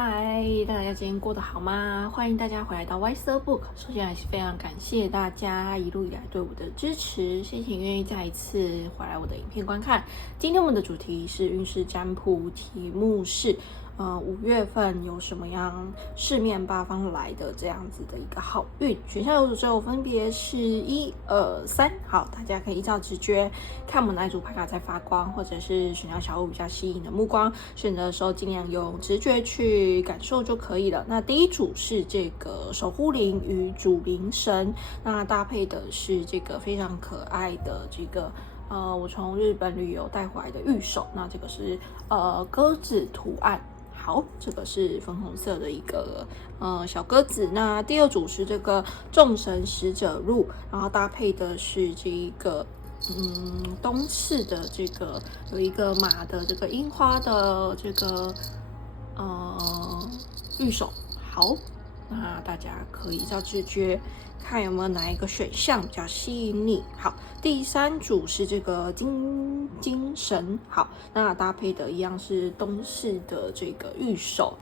嗨，大家今天过得好吗？欢迎大家回来到 Wiser Book。首先还是非常感谢大家一路以来对我的支持，谢谢愿意再一次回来我的影片观看。今天我们的主题是运势占卜，题目是5月份有什么样四面八方来的这样子的一个好运。选项有5分别是1、2、3。好，大家可以依照直觉看我们哪一组牌卡在发光，或者是选项小物比较吸引的目光，选择的时候尽量用直觉去感受就可以了。那第一组是这个守护灵与主灵神，那搭配的是这个非常可爱的这个我从日本旅游带回来的玉手，那这个是鸽子图案。好，这个是粉红色的一个小鸽子。那第二组是这个众神使者入，然后搭配的是这一个东式的这个有一个马的这个樱花的这个玉手。好，那大家可以依照直觉看有没有哪一个选项比较吸引你。好，第三组是这个金神。好，那搭配的一样是东式的这个玉手。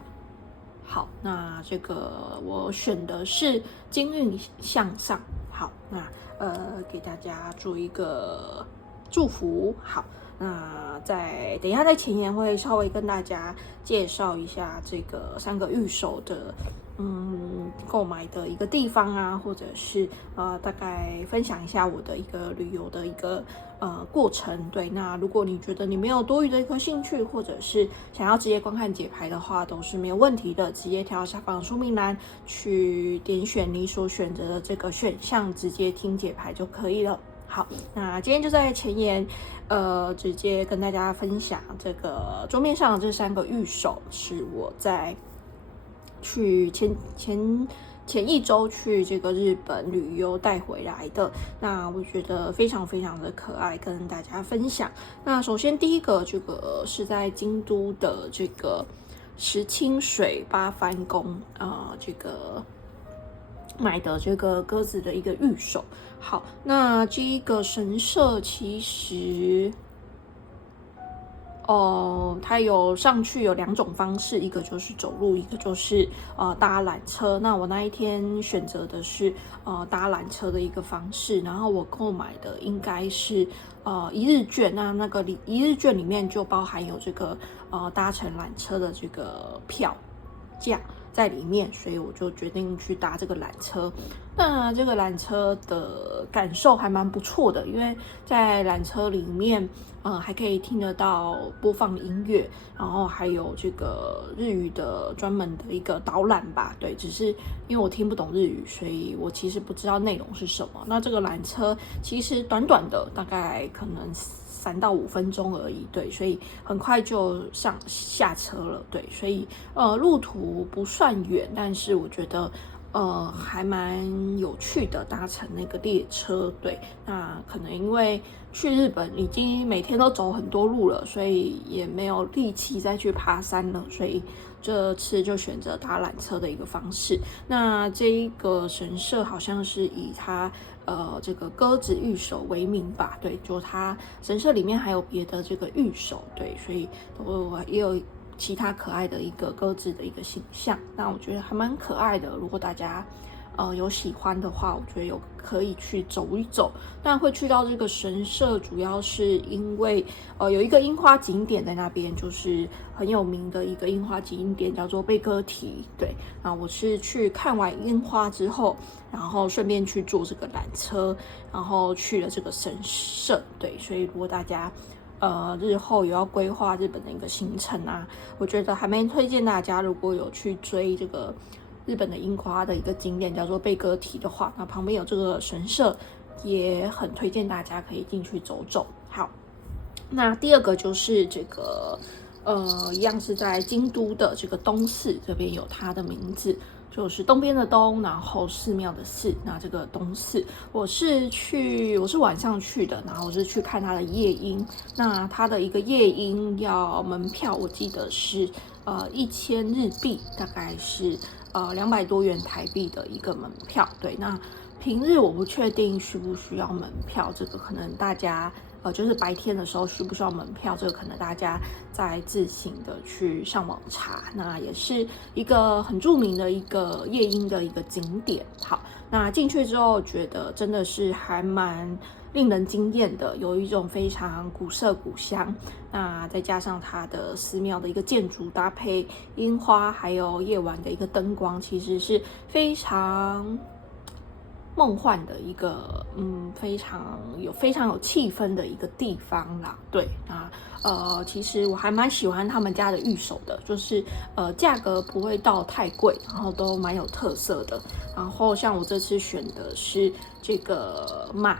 好，那这个我选的是金运向上。好，那给大家做一个祝福。好，那等一下在前言会稍微跟大家介绍一下这个3个玉手的购买的一个地方啊，或者是大概分享一下我的一个旅游的一个过程。对，那如果你觉得你没有多余的一个兴趣，或者是想要直接观看解牌的话，都是没有问题的，直接跳到下方说明栏去点选你所选择的这个选项，直接听解牌就可以了。好，那今天就在前言直接跟大家分享这个桌面上的这3个玉手，是我在去前一周去这个日本旅游带回来的。那我觉得非常非常的可爱，跟大家分享。那首先第一个这个是在京都的这个石清水八幡宫这个买的这个鸽子的一个玉手。好，那这一个神社其实它上去有2种方式，一个就是走路，一个就是搭缆车。那我那一天选择的是搭缆车的一个方式，然后我购买的应该是1日券。那个1日券里面就包含有这个搭乘缆车的这个票价在里面，所以我就决定去搭这个缆车。那这个缆车的感受还蛮不错的，因为在缆车里面还可以听得到播放音乐，然后还有这个日语的专门的一个导览吧。对，只是因为我听不懂日语，所以我其实不知道内容是什么。那这个缆车其实短短的大概可能3到5分钟而已。对，所以很快就下车了。对，所以路途不算远，但是我觉得还蛮有趣的，搭乘那个列车。对，那可能因为去日本已经每天都走很多路了，所以也没有力气再去爬山了，所以这次就选择搭缆车的一个方式。那这一个神社好像是以它这个鸽子玉手为名吧。对，就它神社里面还有别的这个玉手。对，所以也有其他可爱的一个鸽子的一个形象，那我觉得还蛮可爱的。如果大家有喜欢的话，我觉得可以去走一走。那会去到这个神社，主要是因为有一个樱花景点在那边，就是很有名的一个樱花景点，叫做贝歌堤。对，那我是去看完樱花之后，然后顺便去坐这个缆车，然后去了这个神社。对，所以如果大家日后有要规划日本的一个行程啊，我觉得还蛮推荐大家，如果有去追这个日本的樱花的一个景点叫做贝歌堤的话，那旁边有这个神社，也很推荐大家可以进去走走。好，那第二个就是这个一样是在京都的这个东寺，这边有它的名字，就是东边的东，然后寺庙的寺。那这个东寺，我是晚上去的，然后我是去看它的夜莺。那它的一个夜莺要门票，我记得是1000日币，大概是200多元台币的一个门票。对，那平日我不确定需不需要门票，这个可能大家就是白天的时候需不需要门票，这个可能大家再自行的去上网查。那也是一个很著名的一个夜莺的一个景点。好，那进去之后觉得真的是还蛮令人惊艳的，有一种非常古色古香。那再加上它的寺庙的一个建筑搭配樱花，还有夜晚的一个灯光，其实是非常梦幻的一个，非常有气氛的一个地方啦。对，那其实我还蛮喜欢他们家的御守的，就是价格不会到太贵，然后都蛮有特色的。然后像我这次选的是这个马，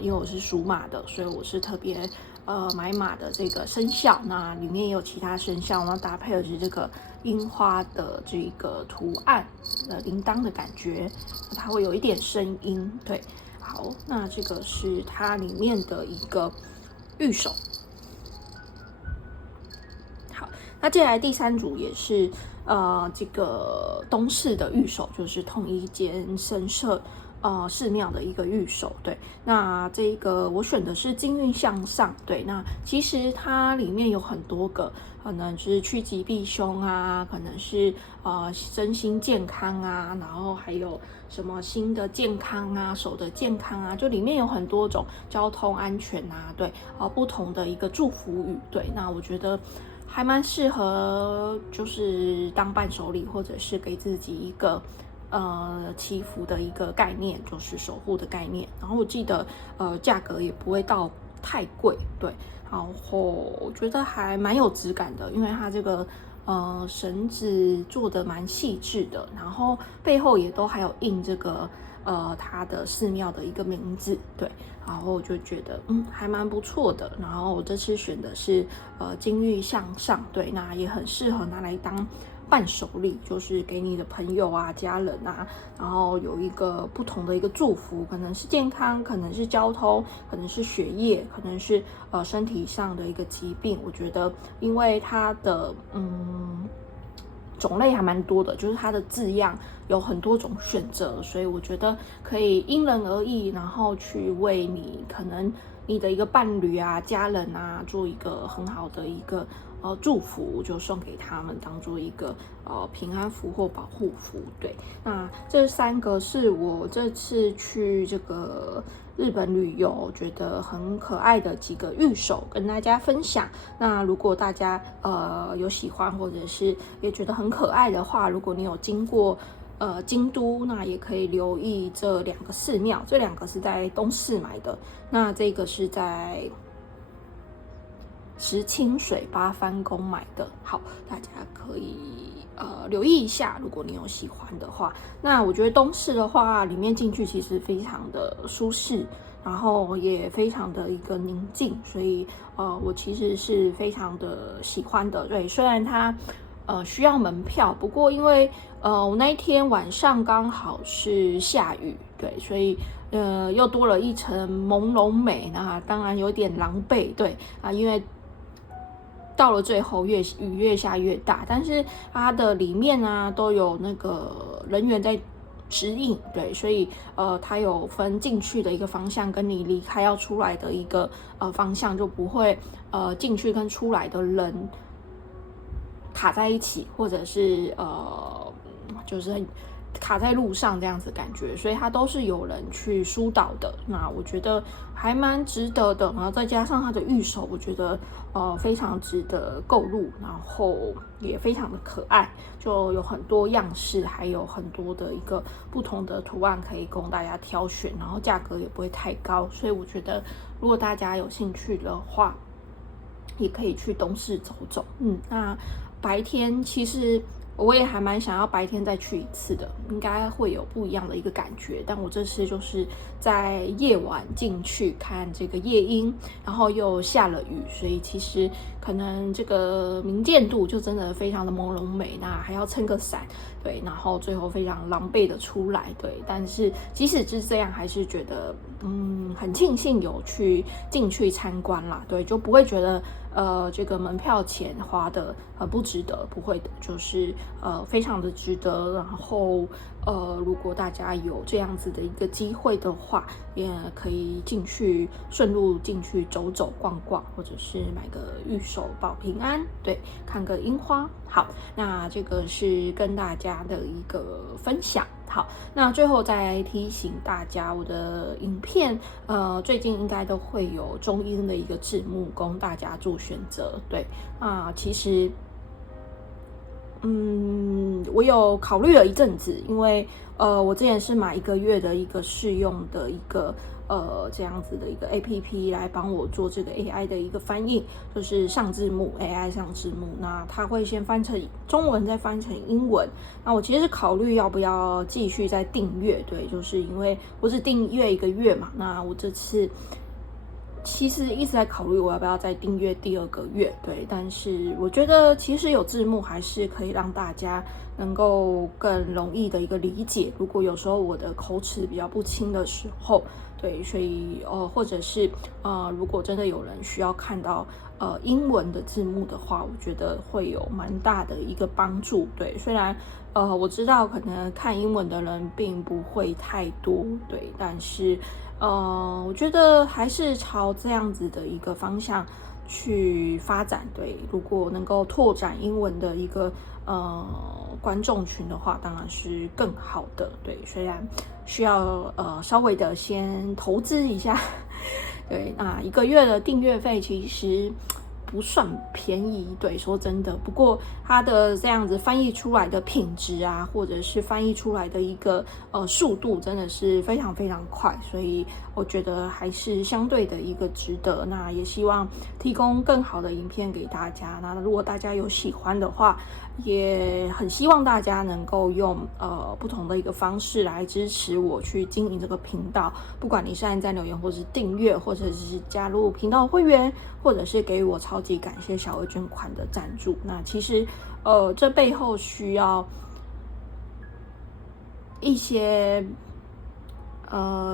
因为我是属马的，所以我是特别买马的这个生肖，那里面也有其他生肖，然后搭配的是这个樱花的这个图案，铃铛的感觉，它会有一点声音。对，好，那这个是它里面的一个御守。好，那接下来第3组也是这个东市的御守，就是同一间神社。寺庙的一个御守。对，那这个我选的是金运向上。对，那其实它里面有很多个，可能是趋吉避凶啊，可能是身心健康啊，然后还有什么心的健康啊，手的健康啊，就里面有很多种交通安全啊，对，不同的一个祝福语。对，那我觉得还蛮适合，就是当伴手礼，或者是给自己一个祈福的一个概念，就是守护的概念。然后我记得价格也不会到太贵。对，然后我觉得还蛮有质感的，因为它这个绳子做的蛮细致的，然后背后也都还有印这个它的寺庙的一个名字。对，然后我就觉得还蛮不错的。然后我这次选的是金玉向上。对，那也很适合拿来当伴手礼，就是给你的朋友啊、家人啊，然后有一个不同的一个祝福，可能是健康，可能是交通，可能是学业，可能是身体上的一个疾病。我觉得因为它的种类还蛮多的，就是它的字样有很多种选择，所以我觉得可以因人而异，然后去为你可能你的一个伴侣啊、家人啊做一个很好的一个祝福，就送给他们当做一个平安符或保护符。对，那这3个是我这次去这个日本旅游觉得很可爱的几个御守，跟大家分享。那如果大家有喜欢，或者是也觉得很可爱的话，如果你有经过京都，那也可以留意这2个寺庙。这2个是在东市买的，那这个是在石清水八幡宫买的。好，大家可以留意一下，如果你有喜欢的话。那我觉得东市的话，里面进去其实非常的舒适，然后也非常的一个宁静，所以我其实是非常的喜欢的。对，虽然它需要门票，不过因为我那一天晚上刚好是下雨，对，所以又多了一层朦胧美，那当然有点狼狈。对啊，因为到了最后雨越下越大，但是它的里面啊都有那个人员在指引。对，所以它有分进去的一个方向，跟你离开要出来的一个方向，就不会进去跟出来的人卡在一起，或者是就是卡在路上这样子感觉，所以它都是有人去疏导的。那我觉得还蛮值得的，然后再加上它的御守，我觉得非常值得购入，然后也非常的可爱，就有很多样式，还有很多的一个不同的图案可以供大家挑选，然后价格也不会太高，所以我觉得如果大家有兴趣的话，也可以去东市走走。那白天其实我也还蛮想要白天再去一次的，应该会有不一样的一个感觉。但我这次就是在夜晚进去看这个夜莺，然后又下了雨，所以其实可能这个明见度就真的非常的朦胧美，那还要撑个伞，对，然后最后非常狼狈的出来，对。但是即使是这样，还是觉得很庆幸有进去参观啦，对，就不会觉得这个门票钱花的不值得，不会的，就是非常的值得。然后如果大家有这样子的一个机会的话，也可以顺路进去走走逛逛，或者是买个玉手保平安，对，看个樱花。好，那这个是跟大家的一个分享。好，那最后再提醒大家，我的影片最近应该都会有中英的一个字幕供大家做选择。对，其实我有考虑了一阵子，因为我之前是买1个月的一个试用的一个这样子的一个 APP 来帮我做这个 AI 的一个翻译，就是上字幕 AI 上字幕，那它会先翻成中文，再翻成英文。那我其实是考虑要不要继续再订阅，对，就是因为我只订阅1个月嘛，那我这次其实一直在考虑我要不要再订阅第2个月，对，但是我觉得其实有字幕还是可以让大家能够更容易的一个理解。如果有时候我的口齿比较不清的时候，对，所以或者是如果真的有人需要看到英文的字幕的话，我觉得会有蛮大的一个帮助。对，虽然我知道可能看英文的人并不会太多，对，但是我觉得还是朝这样子的一个方向去发展。对，如果能够拓展英文的一个观众群的话，当然是更好的。对，虽然需要稍微的先投资一下，对，那1个月的订阅费其实不算便宜，对，说真的。不过它的这样子翻译出来的品质啊，或者是翻译出来的一个速度，真的是非常非常快，所以我觉得还是相对的一个值得。那也希望提供更好的影片给大家。那如果大家有喜欢的话，也很希望大家能够用不同的一个方式来支持我去经营这个频道，不管你是按赞留言，或是订阅，或者是加入频道会员，或者是给予我超级感谢小额捐款的赞助。那其实这背后需要一些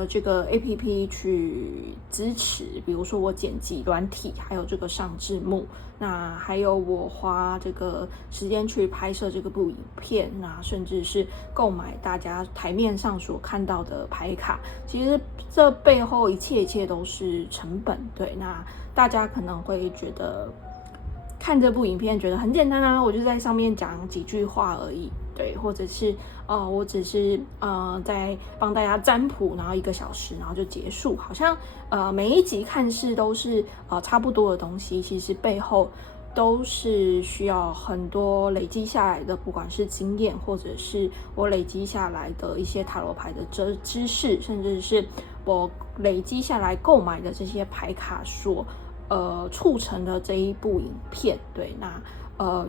这个 APP 去支持，比如说我剪辑软体，还有这个上字幕，那还有我花这个时间去拍摄这个部影片，那甚至是购买大家台面上所看到的牌卡，其实这背后一切都是成本。对，那大家可能会觉得看这部影片觉得很简单啊，我就在上面讲几句话而已，对，或者是我只是在帮大家占卜，然后1个小时，然后就结束，好像每一集看似都是差不多的东西，其实背后都是需要很多累积下来的，不管是经验，或者是我累积下来的一些塔罗牌的知识，甚至是我累积下来购买的这些牌卡所促成的这一部影片。对，那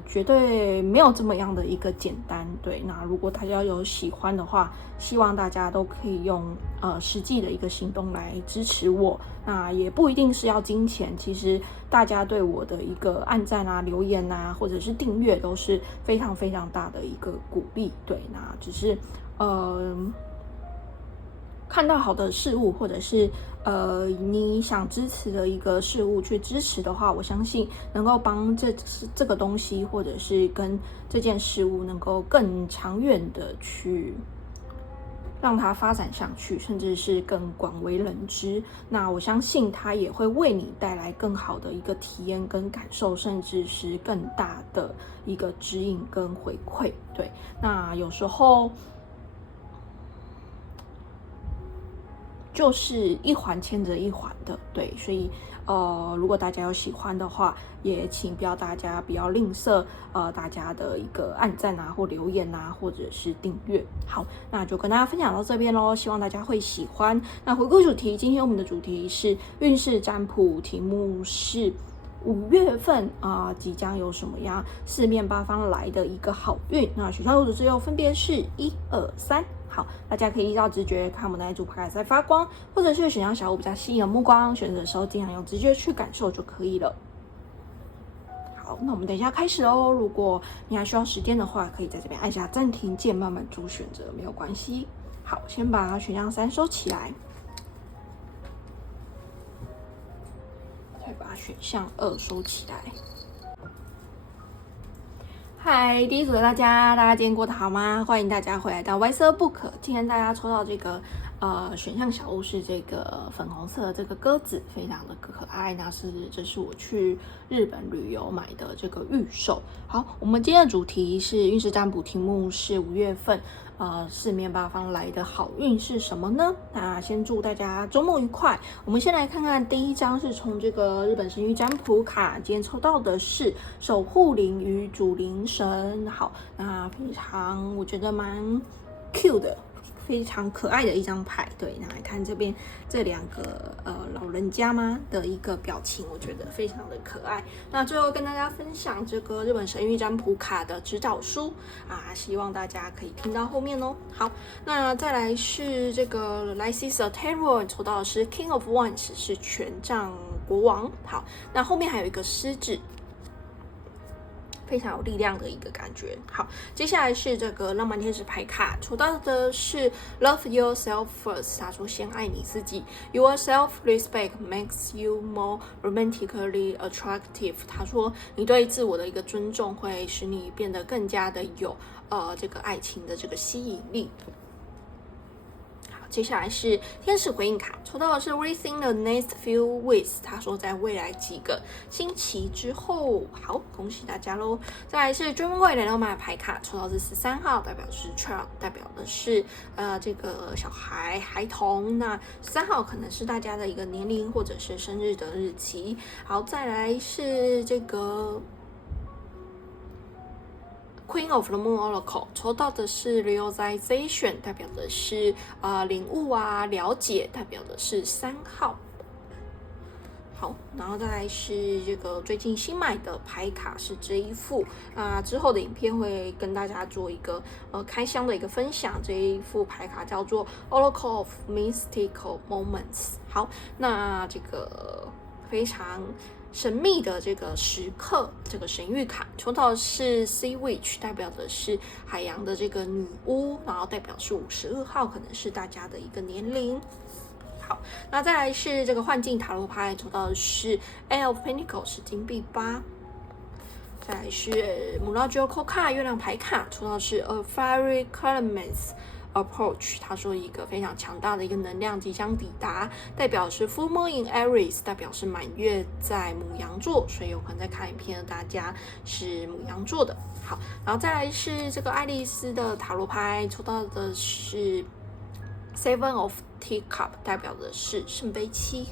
绝对没有这么样的一个简单。对，那如果大家有喜欢的话，希望大家都可以用实际的一个行动来支持我。那也不一定是要金钱，其实大家对我的一个按赞啊、留言啊，或者是订阅，都是非常非常大的一个鼓励。对，那只是看到好的事物，或者是你想支持的一个事物去支持的话，我相信能够帮这个东西，或者是跟这件事物能够更长远的去让它发展上去，甚至是更广为人知。那我相信它也会为你带来更好的一个体验跟感受，甚至是更大的一个指引跟回馈。对，那有时候就是一环牵着一环的。对，所以如果大家有喜欢的话，也请大家不要吝啬大家的一个按赞啊，或留言啊，或者是订阅。好，那就跟大家分享到这边咯，希望大家会喜欢。那回归主题，今天我们的主题是运势占卜，题目是5月份即将有什么样四面八方来的一个好运。那选项入主之后分别是1、2、3。好，大家可以依照直觉看我们哪一组牌在发光，或者是选项小物比较吸引的目光，选择的时候尽量用直觉去感受就可以了。好，那我们等一下开始哦。如果你还需要时间的话，可以在这边按下暂停键，慢慢做选择，没有关系。好，先把选项3收起来，再把选项2收起来。嗨，第一组的大家今天过得好吗？欢迎大家回来到 YSL Book。今天大家抽到这个选项小物是这个粉红色的这个鸽子，非常的可爱。这是我去日本旅游买的这个预售。好，我们今天的主题是运势占卜，题目是5月份四面八方来的好运是什么呢？那先祝大家周末愉快。我们先来看看第一张，是从这个日本神谕占卜卡，今天抽到的是守护灵与主灵神。好，那非常我觉得蛮 cute 的。非常可爱的一张牌，对，那来看这边这2个老人家吗的一个表情，我觉得非常的可爱。那最后跟大家分享这个日本神谕占卜卡的指导书希望大家可以听到后面哦。好，那再来是这个 Lysis Tarot 抽到的是 King of Wands， 是权杖国王。好，那后面还有一个狮子。非常有力量的一个感觉。好，接下来是这个浪漫天使牌卡，抽到的是 Love yourself first， 他说先爱你自己。Your self-respect makes you more romantically attractive， 他说你对自我的一个尊重会使你变得更加的有这个爱情的这个吸引力。接下来是天使回应卡，抽到的是 Within the next few weeks， 他说在未来几个星期之后。好，恭喜大家咯。再来是追梦会来到买牌卡，抽到是13号，代表是 child， 代表的是这个小孩孩童。那13号可能是大家的一个年龄或者是生日的日期。好，再来是这个Queen of the Moon Oracle， 抽到的是 Realization， 代表的是领悟了解，代表的是3号。好，然后再来是这个最近新买的牌卡是这一副之后的影片会跟大家做一个开箱的一个分享。这一副牌卡叫做 Oracle of Mystical Moments。好，那这个非常神秘的这个时刻，这个神谕卡抽到的是 Sea Witch， 代表的是海洋的这个女巫，然后代表是52号，可能是大家的一个年龄。好，那再来是这个幻境塔罗牌，抽到的是 Eight of Pentacles， 是金币8。再来是 Murajo 卡月亮牌卡，抽到的是 A Fiery Climate Approach， 他说一个非常强大的一个能量即将抵达，代表是 Full Moon in Aries， 代表是满月在牡羊座，所以有可能在看影片的大家是牡羊座的。好，然后再来是这个爱丽丝的塔罗牌，抽到的是 Seven of Teacup， 代表的是圣杯7。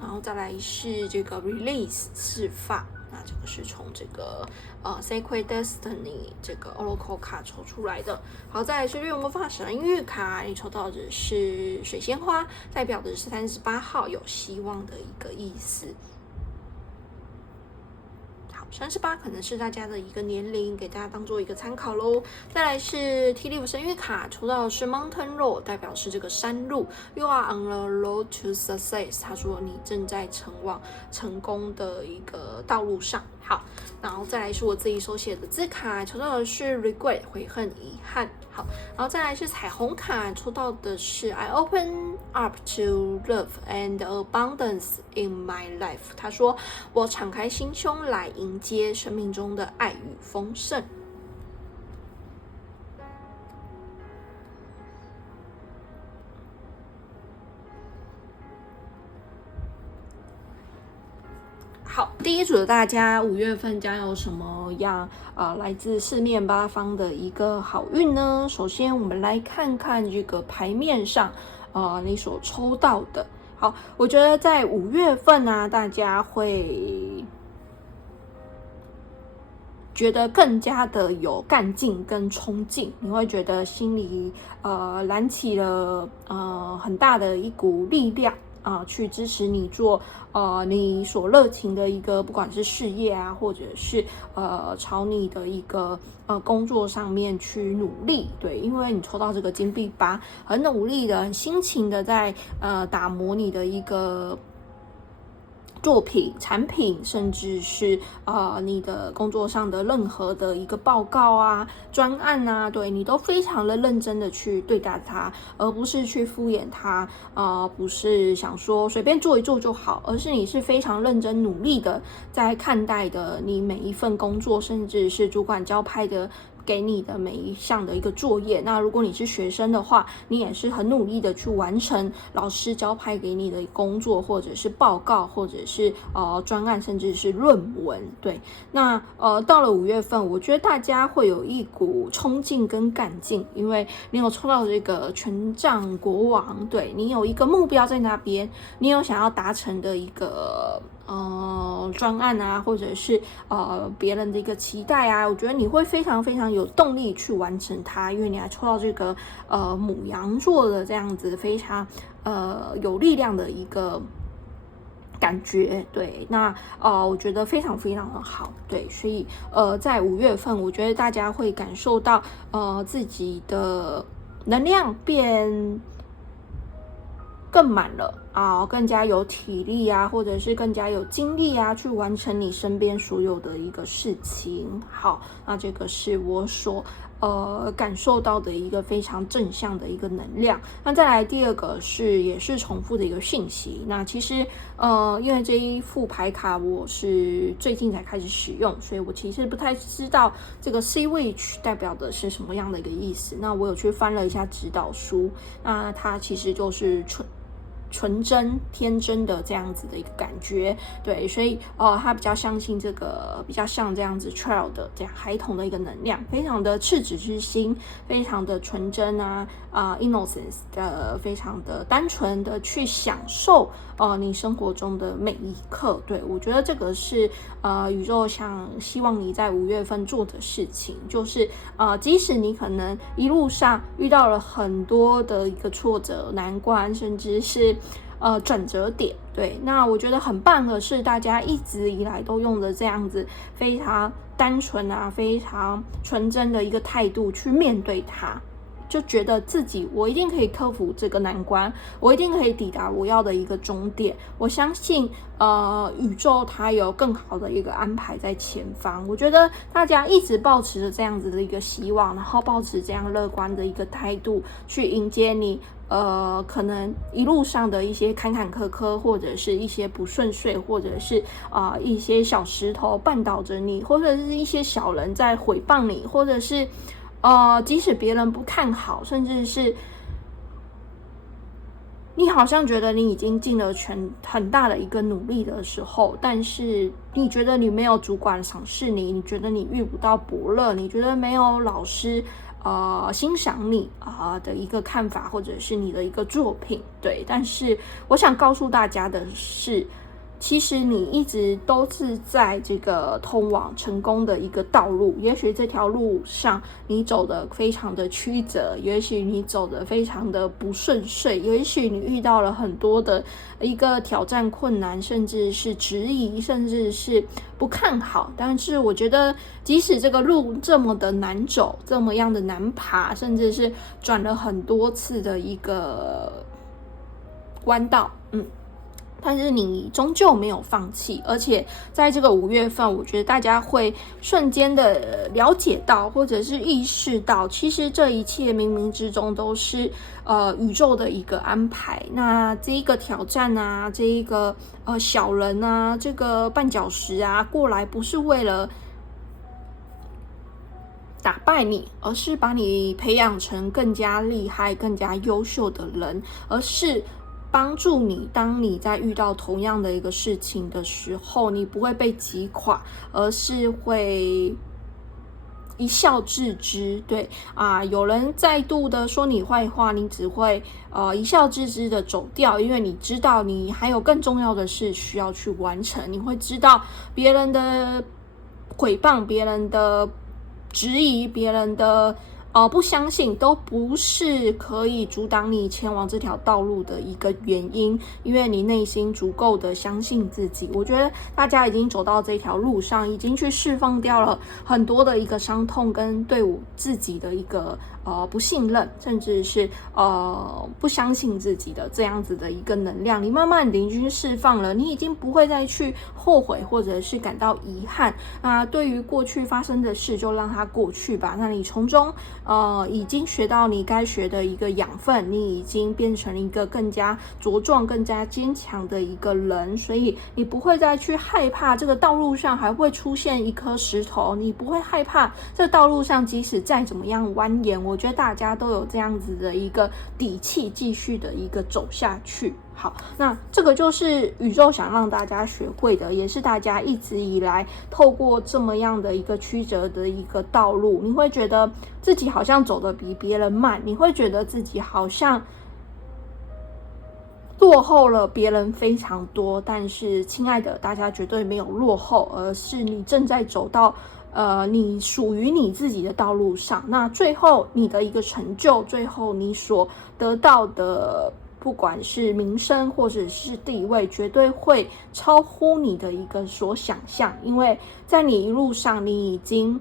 然后再来是这个 Release 释放。那这个是从这个Sacred Destiny 这个 Oracle 卡抽出来的。好，再来是绿魔法神谕卡，你抽到的是水仙花，代表的是38号，有希望的一个意思。38可能是大家的一个年龄，给大家当做一个参考咯。再来是 Tea Leaf 神谕卡，抽到的是 Mountain Road， 代表是这个山路。You are on the road to success， 他说你正在前往成功的一个道路上。好，然后再来是我自己手写的字卡，抽到的是 Regret 悔恨遗憾。好，然后再来是彩虹卡，抽到的是 I open up to love and abundance in my life， 他说我敞开心胸来迎接生命中的爱与丰盛。好，第一组的大家5月份将有什么样来自四面八方的一个好运呢？首先我们来看看这个牌面上你所抽到的。好，我觉得在5月份大家会觉得更加的有干劲跟冲劲，你会觉得心里燃起了很大的一股力量去支持你做你所热情的一个不管是事业或者是朝你的一个工作上面去努力。对，因为你抽到这个金币8，很努力的很辛勤的在打磨你的一个作品、产品，甚至是你的工作上的任何的一个报告啊、专案啊，对你都非常的认真的去对待它，而不是去敷衍它，不是想说随便做一做就好，而是你是非常认真努力的在看待的你每一份工作，甚至是主管交派的给你的每一项的一个作业。那如果你是学生的话，你也是很努力的去完成老师交派给你的工作，或者是报告，或者是专案，甚至是论文。对，那到了5月份，我觉得大家会有一股冲劲跟干劲，因为你有抽到这个权杖国王，对，你有一个目标在那边，你有想要达成的一个专案啊，或者是别人的一个期待啊，我觉得你会非常非常有动力去完成它，因为你还抽到这个牡羊座的这样子非常有力量的一个感觉。对，那我觉得非常非常的好。对，所以在5月份，我觉得大家会感受到自己的能量变更满了更加有体力啊，或者是更加有精力啊，去完成你身边所有的一个事情。好，那这个是我所感受到的一个非常正向的一个能量。那再来第二个也是重复的一个讯息。那其实因为这一副牌卡我是最近才开始使用，所以我其实不太知道这个 Sea Witch 代表的是什么样的一个意思。那我有去翻了一下指导书，那它其实就是纯真天真的这样子的一个感觉。对，所以他比较相信这个比较像这样子 child 的这样孩童的一个能量，非常的赤子之心，非常的纯真innocence 的，非常的单纯的去享受你生活中的每一刻。对，我觉得这个是宇宙希望你在5月份做的事情，就是即使你可能一路上遇到了很多的一个挫折难关，甚至是转折点。对，那我觉得很棒的是大家一直以来都用的这样子非常单纯非常纯真的一个态度去面对它，就觉得自己我一定可以克服这个难关，我一定可以抵达我要的一个终点。我相信宇宙它有更好的一个安排在前方。我觉得大家一直抱持着这样子的一个希望，然后抱持这样乐观的一个态度去迎接你可能一路上的一些坎坎坷坷，或者是一些不顺遂，或者是一些小石头绊倒着你，或者是一些小人在毁谤你，或者是即使别人不看好，甚至是你好像觉得你已经尽了很大的一个努力的时候，但是你觉得你没有主管赏识你，你觉得你遇不到伯乐，你觉得没有老师欣赏你的一个看法，或者是你的一个作品。对，但是我想告诉大家的是，其实你一直都是在这个通往成功的一个道路，也许这条路上你走得非常的曲折，也许你走得非常的不顺遂，也许你遇到了很多的一个挑战困难，甚至是质疑，甚至是不看好。但是我觉得即使这个路这么的难走，这么样的难爬，甚至是转了很多次的一个弯道但是你终究没有放弃。而且在这个5月份，我觉得大家会瞬间的了解到，或者是意识到，其实这一切冥冥之中都是宇宙的一个安排。那这一个挑战啊，这一个小人啊，这个绊脚石过来不是为了打败你，而是把你培养成更加厉害、更加优秀的人，而是帮助你，当你在遇到同样的一个事情的时候，你不会被击垮，而是会一笑置之。对有人再度的说你坏话，你只会一笑置之的走掉，因为你知道你还有更重要的事需要去完成。你会知道别人的毁谤，别人的质疑，别人的不相信，都不是可以阻挡你前往这条道路的一个原因，因为你内心足够的相信自己。我觉得大家已经走到这条路上，已经去释放掉了很多的一个伤痛，跟对我自己的一个不信任，甚至是不相信自己的这样子的一个能量，你慢慢已经释放了，你已经不会再去后悔或者是感到遗憾。那对于过去发生的事就让它过去吧，那你从中已经学到你该学的一个养分，你已经变成一个更加茁壮更加坚强的一个人，所以你不会再去害怕这个道路上还会出现一颗石头，你不会害怕这道路上即使再怎么样蜿蜒，我觉得大家都有这样子的一个底气继续的一个走下去。好，那这个就是宇宙想让大家学会的，也是大家一直以来透过这么样的一个曲折的一个道路，你会觉得自己好像走得比别人慢，你会觉得自己好像落后了别人非常多，但是亲爱的，大家绝对没有落后，而是你正在走到你属于你自己的道路上。那最后你的一个成就，最后你所得到的不管是名声或者是地位，绝对会超乎你的一个所想象，因为在你一路上你已经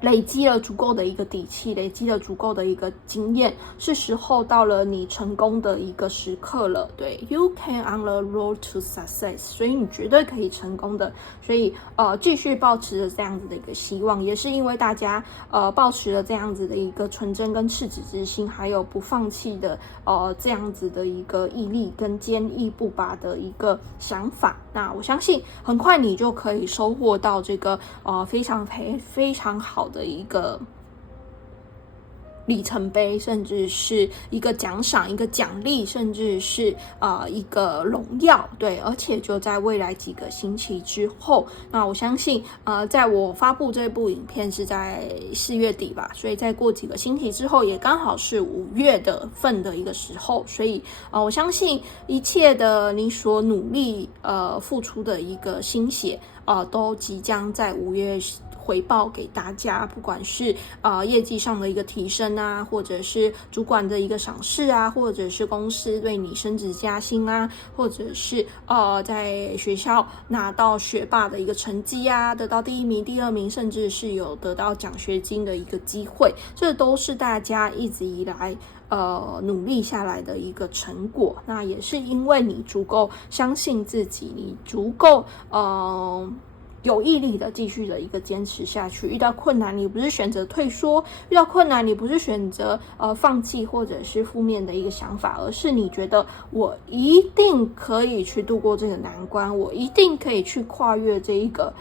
累积了足够的一个底气，累积了足够的一个经验，是时候到了你成功的一个时刻了。对 ，You can on the road to success， 所以你绝对可以成功的。所以继续抱持着这样子的一个希望，也是因为大家抱持了这样子的一个纯真跟赤子之心，还有不放弃的这样子的一个毅力跟坚毅不拔的一个想法。那我相信很快你就可以收获到这个非常好的一个里程碑，甚至是一个奖赏、一个奖励，甚至是一个荣耀，对，而且就在未来几个星期之后，那我相信在我发布这部影片是在4月底吧，所以再过几个星期之后，也刚好是5月份的一个时候，所以我相信一切的你所努力付出的一个心血都即将在5月回报给大家，不管是业绩上的一个提升啊，或者是主管的一个赏识啊，或者是公司对你升职加薪啊，或者是在学校拿到学霸的一个成绩啊，得到第1名、第2名，甚至是有得到奖学金的一个机会，这都是大家一直以来努力下来的一个成果。那也是因为你足够相信自己，你足够有毅力的继续的一个坚持下去，遇到困难你不是选择退缩，遇到困难你不是选择放弃或者是负面的一个想法，而是你觉得我一定可以去度过这个难关，我一定可以去跨越这一个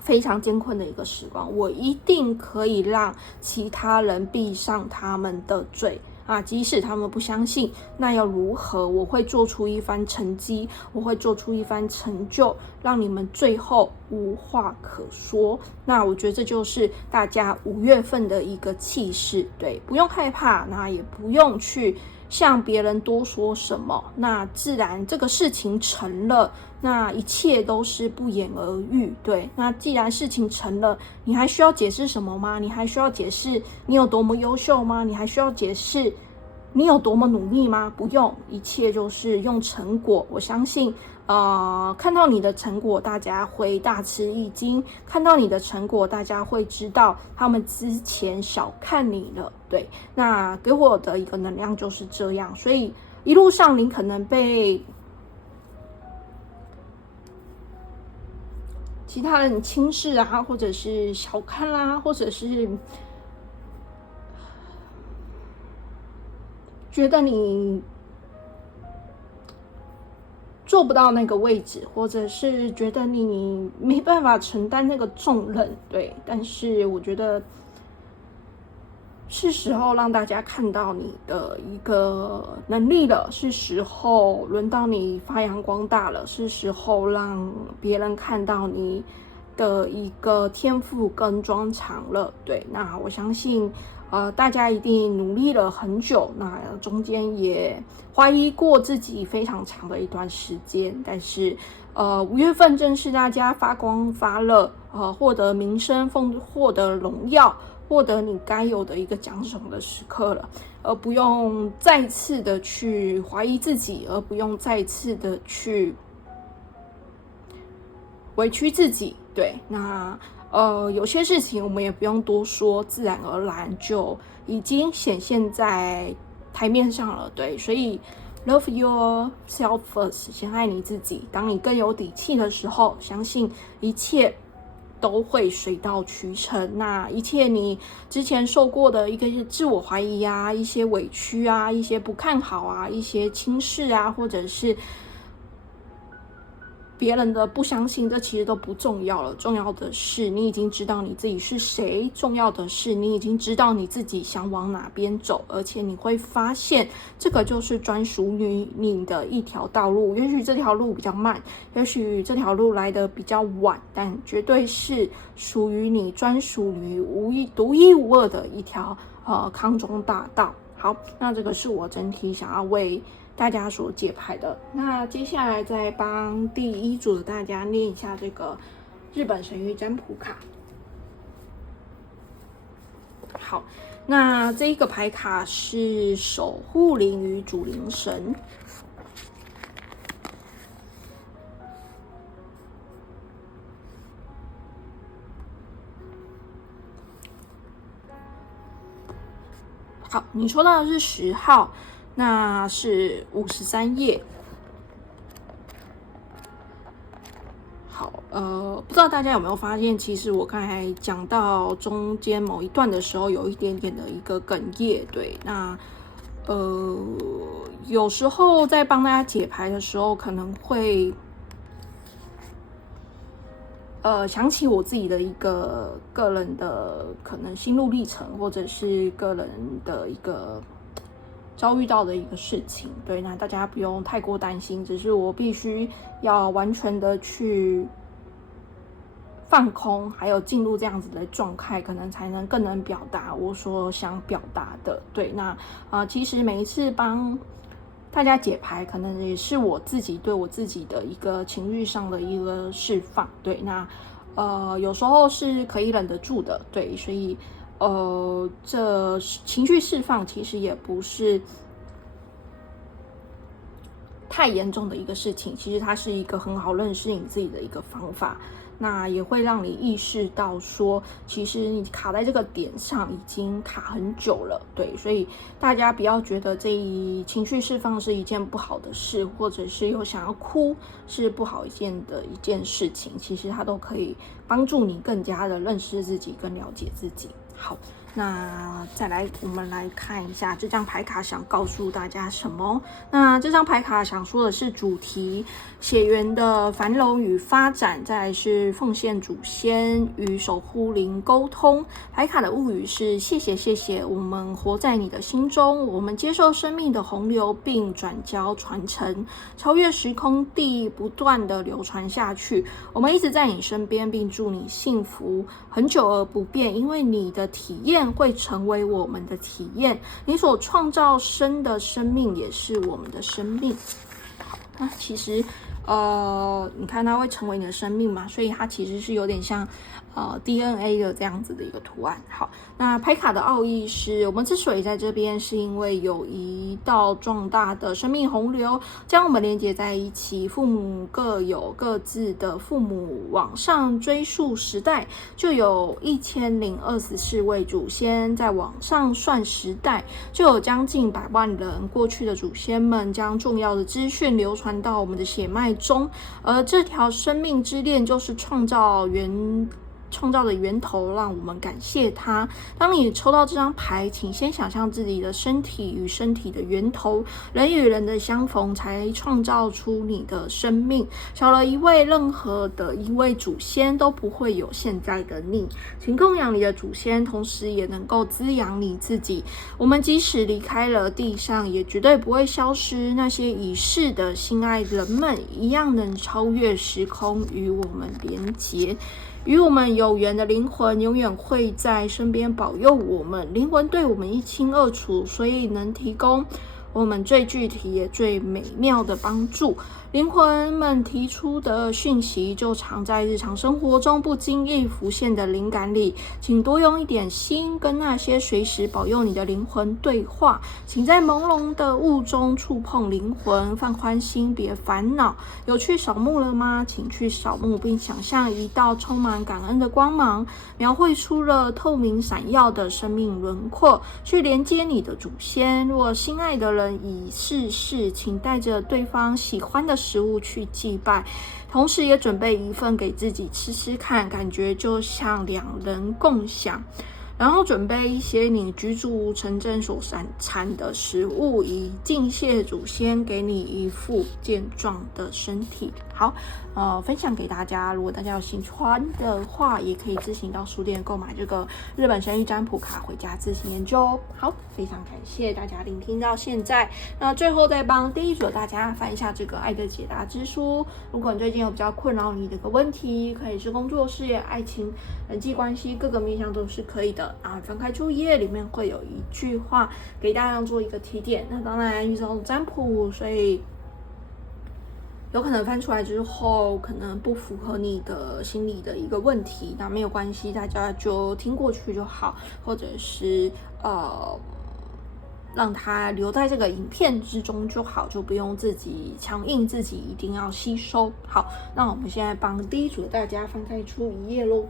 非常艰困的一个时光，我一定可以让其他人闭上他们的嘴即使他们不相信，那又如何？我会做出一番成绩，我会做出一番成就，让你们最后无话可说。那我觉得这就是大家5月份的一个气势，对，不用害怕，那也不用去向别人多说什么，那自然这个事情成了，那一切都是不言而喻，对。那既然事情成了，你还需要解释什么吗？你还需要解释你有多么优秀吗？你还需要解释你有多么努力吗？不用，一切就是用成果。我相信看到你的成果，大家会大吃一惊，看到你的成果，大家会知道他们之前小看你了，对。那给我的一个能量就是这样，所以一路上你可能被其他人轻视啊，或者是小看啦，或者是觉得你做不到那个位置，或者是觉得你没办法承担那个重任，对。但是我觉得是时候让大家看到你的一个能力了，是时候轮到你发扬光大了，是时候让别人看到你的一个天赋跟专长了，对。那我相信大家一定努力了很久，那中间也怀疑过自己非常长的一段时间，但是5月份正是大家发光发热，获得名声、获得荣耀、获得你该有的一个奖赏的时刻了，而不用再次的去怀疑自己，而不用再次的去委屈自己，对，那有些事情我们也不用多说，自然而然就已经显现在台面上了。对，所以 love yourself first， 先爱你自己。当你更有底气的时候，相信一切都会水到渠成。那一切你之前受过的一个自我怀疑啊，一些委屈啊，一些不看好啊，一些轻视啊，或者是别人的不相信，这其实都不重要了。重要的是你已经知道你自己是谁，重要的是你已经知道你自己想往哪边走，而且你会发现这个就是专属于你的一条道路。也许这条路比较慢，也许这条路来得比较晚，但绝对是属于你，专属于独一无二的一条康庄大道。好，那这个是我整体想要为大家所解牌的。那接下来再帮第一组的大家念一下这个日本神谕占卜卡。好，那这一个牌卡是守护灵与主灵神。好，你抽到的是10号，那是53页。好，不知道大家有没有发现，其实我刚才讲到中间某一段的时候，有一点点的一个哽咽。对，那有时候在帮大家解牌的时候，可能会想起我自己的一个个人的可能心路历程，或者是个人的一个遭遇到的一个事情。对，那大家不用太过担心，只是我必须要完全的去放空，还有进入这样子的状态，可能才能更能表达我所想表达的。对，那其实每一次帮大家解牌，可能也是我自己对我自己的一个情绪上的一个释放。对，那有时候是可以忍得住的。对，所以这情绪释放其实也不是太严重的一个事情，其实它是一个很好认识你自己的一个方法。那也会让你意识到说，其实你卡在这个点上已经卡很久了。对，所以大家不要觉得情绪释放是一件不好的事，或者是有想要哭是不好一件事情，其实它都可以帮助你更加的认识自己，更了解自己。好，那再来我们来看一下这张牌卡想告诉大家什么。那这张牌卡想说的是主题，血缘的繁荣与发展，再来是奉献祖先与守护灵沟通。牌卡的物语是谢谢谢谢，我们活在你的心中，我们接受生命的洪流并转交传承，超越时空地不断的流传下去。我们一直在你身边，并祝你幸福很久而不变，因为你的体验会成为我们的体验，你所创造生的生命也是我们的生命。好，那其实你看它会成为你的生命嘛，所以它其实是有点像DNA 的这样子的一个图案。好，那牌卡的奥义是，我们之所以在这边，是因为有一道壮大的生命洪流将我们连接在一起。父母各有各自的父母，往上追溯时代，就有1024位祖先；再往上算时代，就有将近100万人。过去的祖先们将重要的资讯流传到我们的血脉中，而这条生命之链就是创造的源头，让我们感谢它。当你抽到这张牌，请先想象自己的身体与身体的源头，人与人的相逢才创造出你的生命。少了任何的一位祖先都不会有现在的你。请供养你的祖先，同时也能够滋养你自己。我们即使离开了地上，也绝对不会消失。那些已逝的心爱人们一样能超越时空，与我们连结。与我们有缘的灵魂永远会在身边保佑我们，灵魂对我们一清二楚，所以能提供我们最具体也最美妙的帮助。灵魂们提出的讯息就藏在日常生活中不经意浮现的灵感里，请多用一点心跟那些随时保佑你的灵魂对话，请在朦胧的雾中触碰灵魂，放宽心，别烦恼。有去扫墓了吗？请去扫墓，并想象一道充满感恩的光芒，描绘出了透明闪耀的生命轮廓，去连接你的祖先。若心爱的人已逝世，请带着对方喜欢的食物去祭拜，同时也准备一份给自己吃吃看，感觉就像两人共享。然后准备一些你居住城镇所产的食物，以敬谢祖先给你一副健壮的身体。好，分享给大家。如果大家有兴趣的话，也可以自行到书店购买这个日本神谕占卜卡回家自行研究。好，非常感谢大家聆听到现在。那最后再帮第一组大家翻一下这个爱的解答之书。如果你最近有比较困扰你的一个问题，可以是工作、事业、爱情、人际关系各个面向都是可以的。翻开出一页，里面会有一句话给大家做一个提点。那当然一种占卜，所以有可能翻出来之后可能不符合你的心理的一个问题，那没有关系，大家就听过去就好，或者是让它留在这个影片之中就好，就不用自己强硬自己一定要吸收。好，那我们现在帮第一组的大家翻开出一页咯。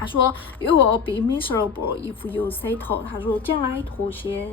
他说 You will be miserable if you settle。 他说将来妥协，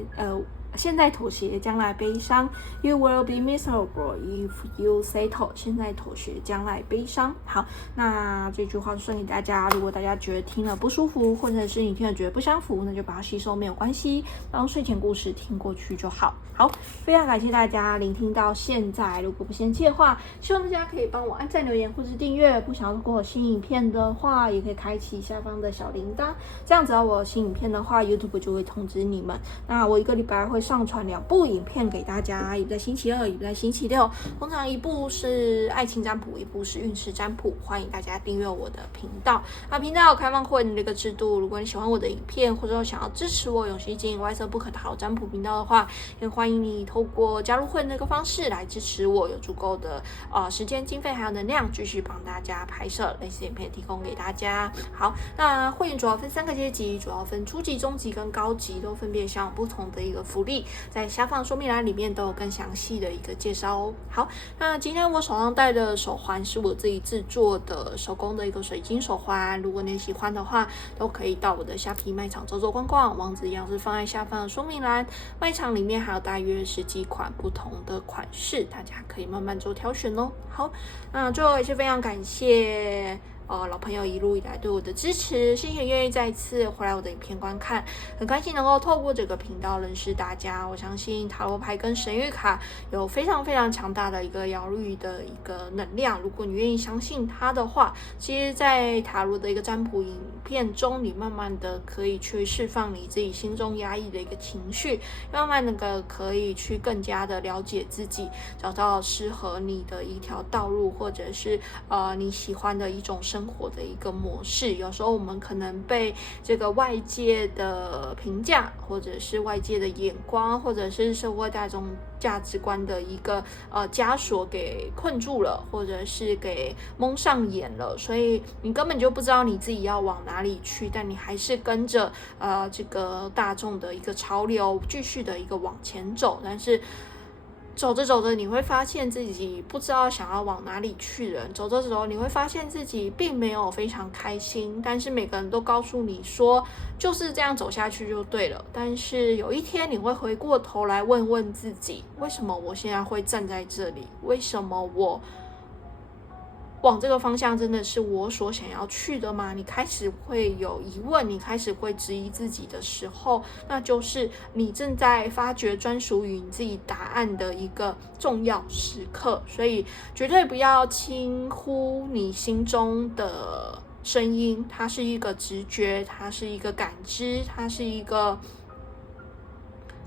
现在妥协，将来悲伤。You will be miserable if you settle。 现在妥协，将来悲伤。好，那这句话送给大家。如果大家觉得听了不舒服，或者是你听了觉得不相符，那就把它吸收，没有关系，当睡前故事听过去就好。好，非常感谢大家聆听到现在。如果不嫌弃的话，希望大家可以帮我按赞、留言或是订阅。不想要过我新影片的话，也可以开启下方的小铃铛，这样只要我有新影片的话 ，YouTube 就会通知你们。那我一个礼拜会上传2部影片给大家，一部在星期二，一部在星期六。通常一部是爱情占卜，一部是运势占卜。欢迎大家订阅我的频道。那频道有开放会员的一个制度，如果你喜欢我的影片，或者想要支持我永续经营外色不可逃占卜频道的话，也欢迎你透过加入会员的一个方式来支持我，有足够的时间、经费还有能量，继续帮大家拍摄类似影片提供给大家。好，那会员主要分3个阶级，主要分初级、中级跟高级，都分别享有不同的一个福利，在下方说明栏里面都有更详细的一个介绍哦。好，那今天我手上戴的手环是我自己制作的手工的一个水晶手环，如果你喜欢的话，都可以到我的虾皮卖场走走逛逛，网址一样是放在下方的说明栏。卖场里面还有大约10几款不同的款式，大家可以慢慢做挑选哦。好，那最后也是非常感谢老朋友一路以来对我的支持，谢谢愿意再次回来我的影片观看，很开心能够透过这个频道认识大家。我相信塔罗牌跟神谕卡有非常非常强大的一个疗愈的一个能量，如果你愿意相信它的话，其实在塔罗的一个占卜影片中，你慢慢的可以去释放你自己心中压抑的一个情绪，慢慢的可以去更加的了解自己，找到适合你的一条道路，或者是你喜欢的一种生活的一个模式。有时候我们可能被这个外界的评价，或者是外界的眼光，或者是社会大众价值观的一个枷锁给困住了，或者是给蒙上眼了，所以你根本就不知道你自己要往哪里去，但你还是跟着这个大众的一个潮流继续的一个往前走，但是走着走着你会发现自己不知道想要往哪里去了，走着走着你会发现自己并没有非常开心，但是每个人都告诉你说就是这样走下去就对了，但是有一天你会回过头来问问自己，为什么我现在会站在这里，为什么我往这个方向真的是我所想要去的吗？你开始会有疑问，你开始会质疑自己的时候，那就是你正在发掘专属于你自己答案的一个重要时刻。所以绝对不要轻忽你心中的声音，它是一个直觉，它是一个感知，它是一个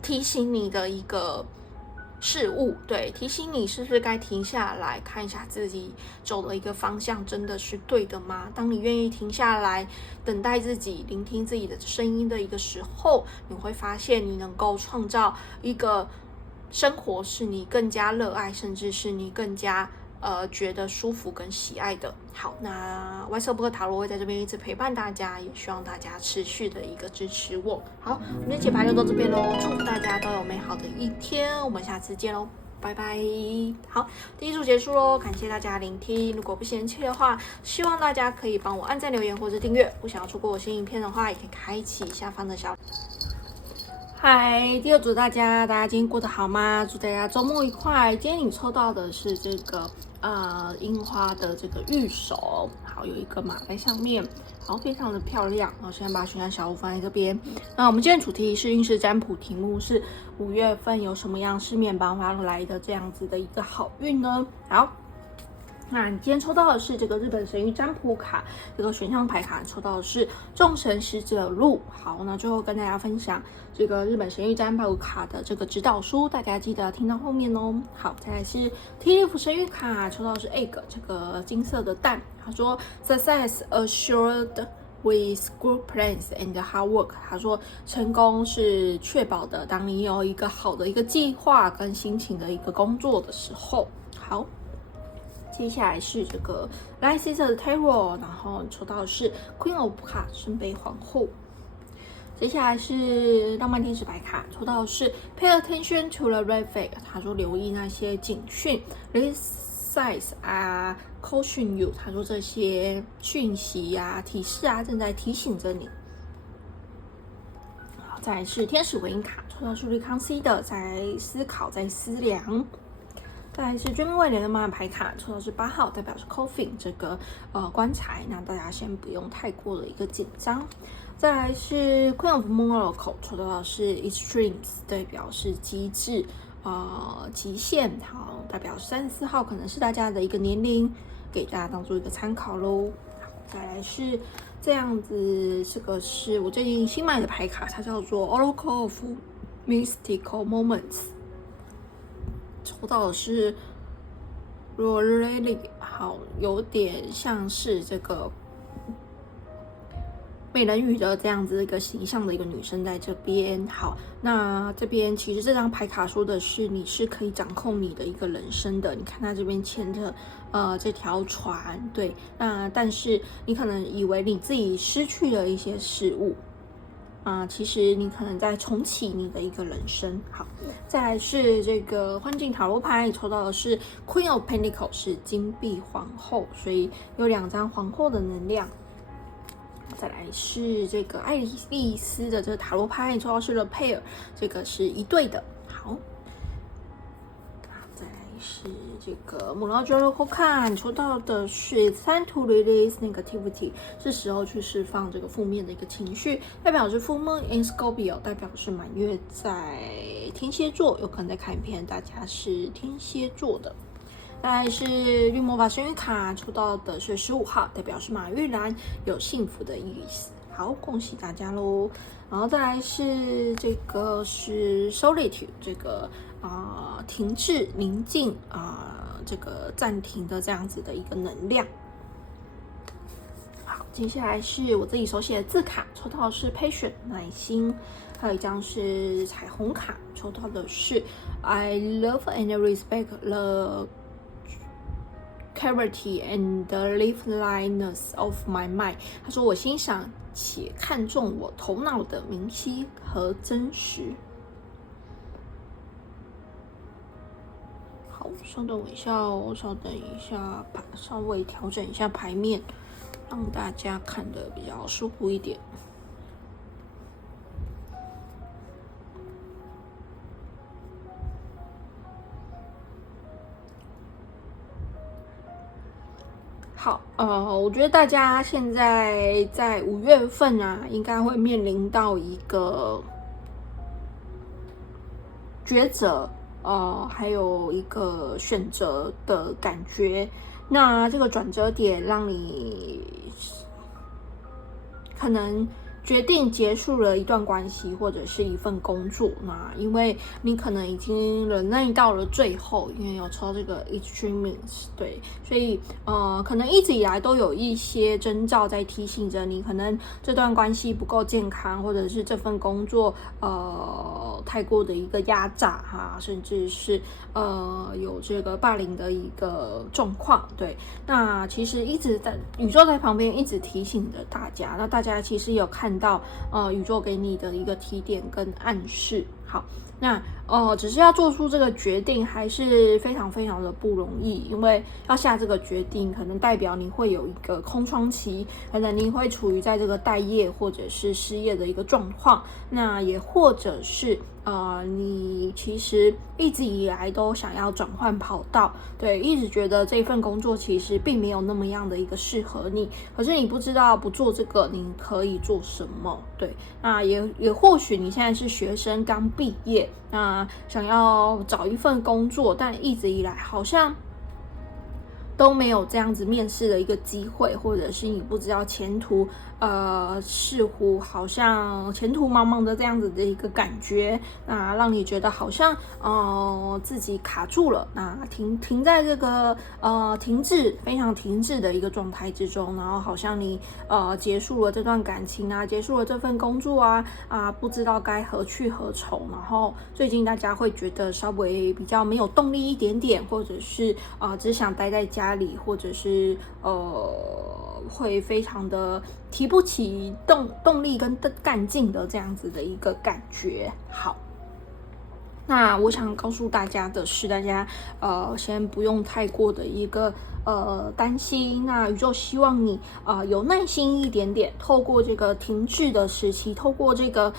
提醒你的一个事物，对，提醒你是不是该停下来看一下自己走的一个方向真的是对的吗？当你愿意停下来等待自己聆听自己的声音的一个时候，你会发现你能够创造一个生活是你更加热爱，甚至是你更加觉得舒服跟喜爱的。好，那外色波克塔罗会在这边一直陪伴大家，也希望大家持续的一个支持我。好，我们的解牌就到这边喽，祝福大家都有美好的一天，我们下次见喽，拜拜。好，第一组结束喽，感谢大家聆听。如果不嫌弃的话，希望大家可以帮我按赞、留言或者订阅。不想要错过我新影片的话，也可以开启下方的小。嗨，第二组大家今天过得好吗？祝大家周末愉快。今天你抽到的是这个樱花的这个玉手，好，有一个马在上面，好，非常的漂亮。然后现在把选项小五放在这边。那我们今天主题是运势占卜，题目是5月份有什么样四面八方来的这样子的一个好运呢？好。那你今天抽到的是这个日本神谕占卜卡，这个选项牌卡抽到的是众神使者录。好，那最后跟大家分享这个日本神谕占卜卡的这个指导书，大家记得听到后面哦。好，再来是 T F 神谕卡，抽到的是 egg 这个金色的蛋。他说 success assured with good plans and hard work。他说成功是确保的，当你有一个好的一个计划跟辛勤的一个工作的时候。好。接下来是这个 Light Sister 的 Tarot， 然后抽到的是 Queen of 卡圣杯皇后。接下来是浪漫天使牌卡，抽到的是 Pay attention to the red flag。他说留意那些警讯 ，These signs are caution you。他说这些讯息呀、提示啊，正在提醒着你。好，再来是天使回应卡，抽到是 Reconsider， 在思考，在思量。再来是追梦未来的妈妈牌卡，抽到是8号，代表是 Coffin 这个棺材，那大家先不用太过的一个紧张。再来是 Queen of Monaco， 抽到的是 Extremes， 代表是极致极限，好，代表34号可能是大家的一个年龄，给大家当做一个参考咯。好，再来是这样子，这个是我最近新买的牌卡，它叫做 Oracle of Mystical Moments。抽到的是 Rory， 好，有点像是这个美人鱼的这样子一个形象的一个女生在这边。好，那这边其实这张牌卡说的是你是可以掌控你的一个人生的。你看它这边牵着这条船，对，那但是你可能以为你自己失去了一些事物。其实你可能在重启你的一个人生。好，再来是这个幻境塔罗牌，你抽到的是 Queen of Pentacles， 是金币皇后，所以有2张皇后的能量。再来是这个爱丽丝的这个塔罗牌，你抽到是 The Pair， 这个是一对的。好，再来是这个母老九的后看，抽到的是 Time to release negativity， 是时候去释放这个负面的一个情绪，代表是 Full Moon in Scorpio， 代表是满月在天蝎座，有可能在看影片大家是天蝎座的。再来是绿魔法神谕卡，抽到的是15号，代表是马玉兰，有幸福的意思。好，恭喜大家咯。然后再来是这个是 Solitude， 这个停滞、宁静这个暂停的这样子的一个能量。好，接下来是我自己手写的字卡，抽到的是 Patient 耐心，还有一张是彩虹卡，抽到的是 I love and respect the clarity and the liveliness of my mind。他说我欣赏且看重我头脑的明晰和真实。好，稍等一下哦，稍等一下，稍微调整一下牌面，让大家看得比较舒服一点。好，我觉得大家现在在5月份应该会面临到一个抉择，还有一个选择的感觉。那这个转折点让你可能决定结束了一段关系或者是一份工作，那因为你可能已经忍耐到了最后，因为有抽这个 extremes， 对，所以可能一直以来都有一些征兆在提醒着你，可能这段关系不够健康，或者是这份工作太过的一个压榨甚至是有这个霸凌的一个状况，对，那其实一直在宇宙在旁边一直提醒着大家，那大家其实有看到宇宙给你的一个提点跟暗示，好，那只是要做出这个决定还是非常非常的不容易，因为要下这个决定可能代表你会有一个空窗期，可能你会处于在这个待业或者是失业的一个状况，那也或者是你其实一直以来都想要转换跑道，对，一直觉得这份工作其实并没有那么样的一个适合你，可是你不知道不做这个你可以做什么，对，那也或许你现在是学生刚毕业，那想要找一份工作，但一直以来好像都没有这样子面试的一个机会，或者是你不知道前途似乎好像前途茫茫的这样子的一个感觉，那让你觉得好像自己卡住了，那停在这个非常停滞的一个状态之中，然后好像你结束了这段感情结束了这份工作不知道该何去何从，然后最近大家会觉得稍微比较没有动力一点点，或者是只想待在家里，或者是会非常的提不起动力跟干劲的这样子的一个感觉。好，那我想告诉大家的是，大家先不用太过的一个担心，那宇宙希望你有耐心一点点，透过这个停滞的时期，透过这个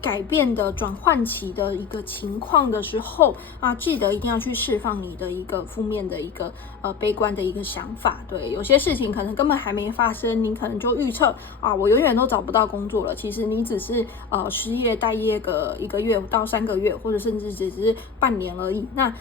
改变的转换期的一个情况的时候记得一定要去释放你的一个负面的一个悲观的一个想法，对，有些事情可能根本还没发生，你可能就预测我永远都找不到工作了，其实你只是失业待业个1个月到3个月，或者甚至只是半年而已，那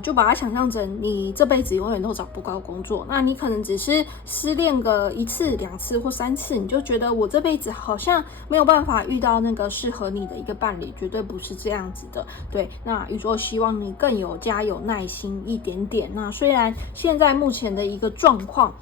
就把它想象成你这辈子永远都找不到工作，那你可能只是失恋个1次2次或3次，你就觉得我这辈子好像没有办法遇到那个适合你的一个伴侣，绝对不是这样子的，对，那宇宙希望你更加有耐心一点点，那虽然现在目前的一个状况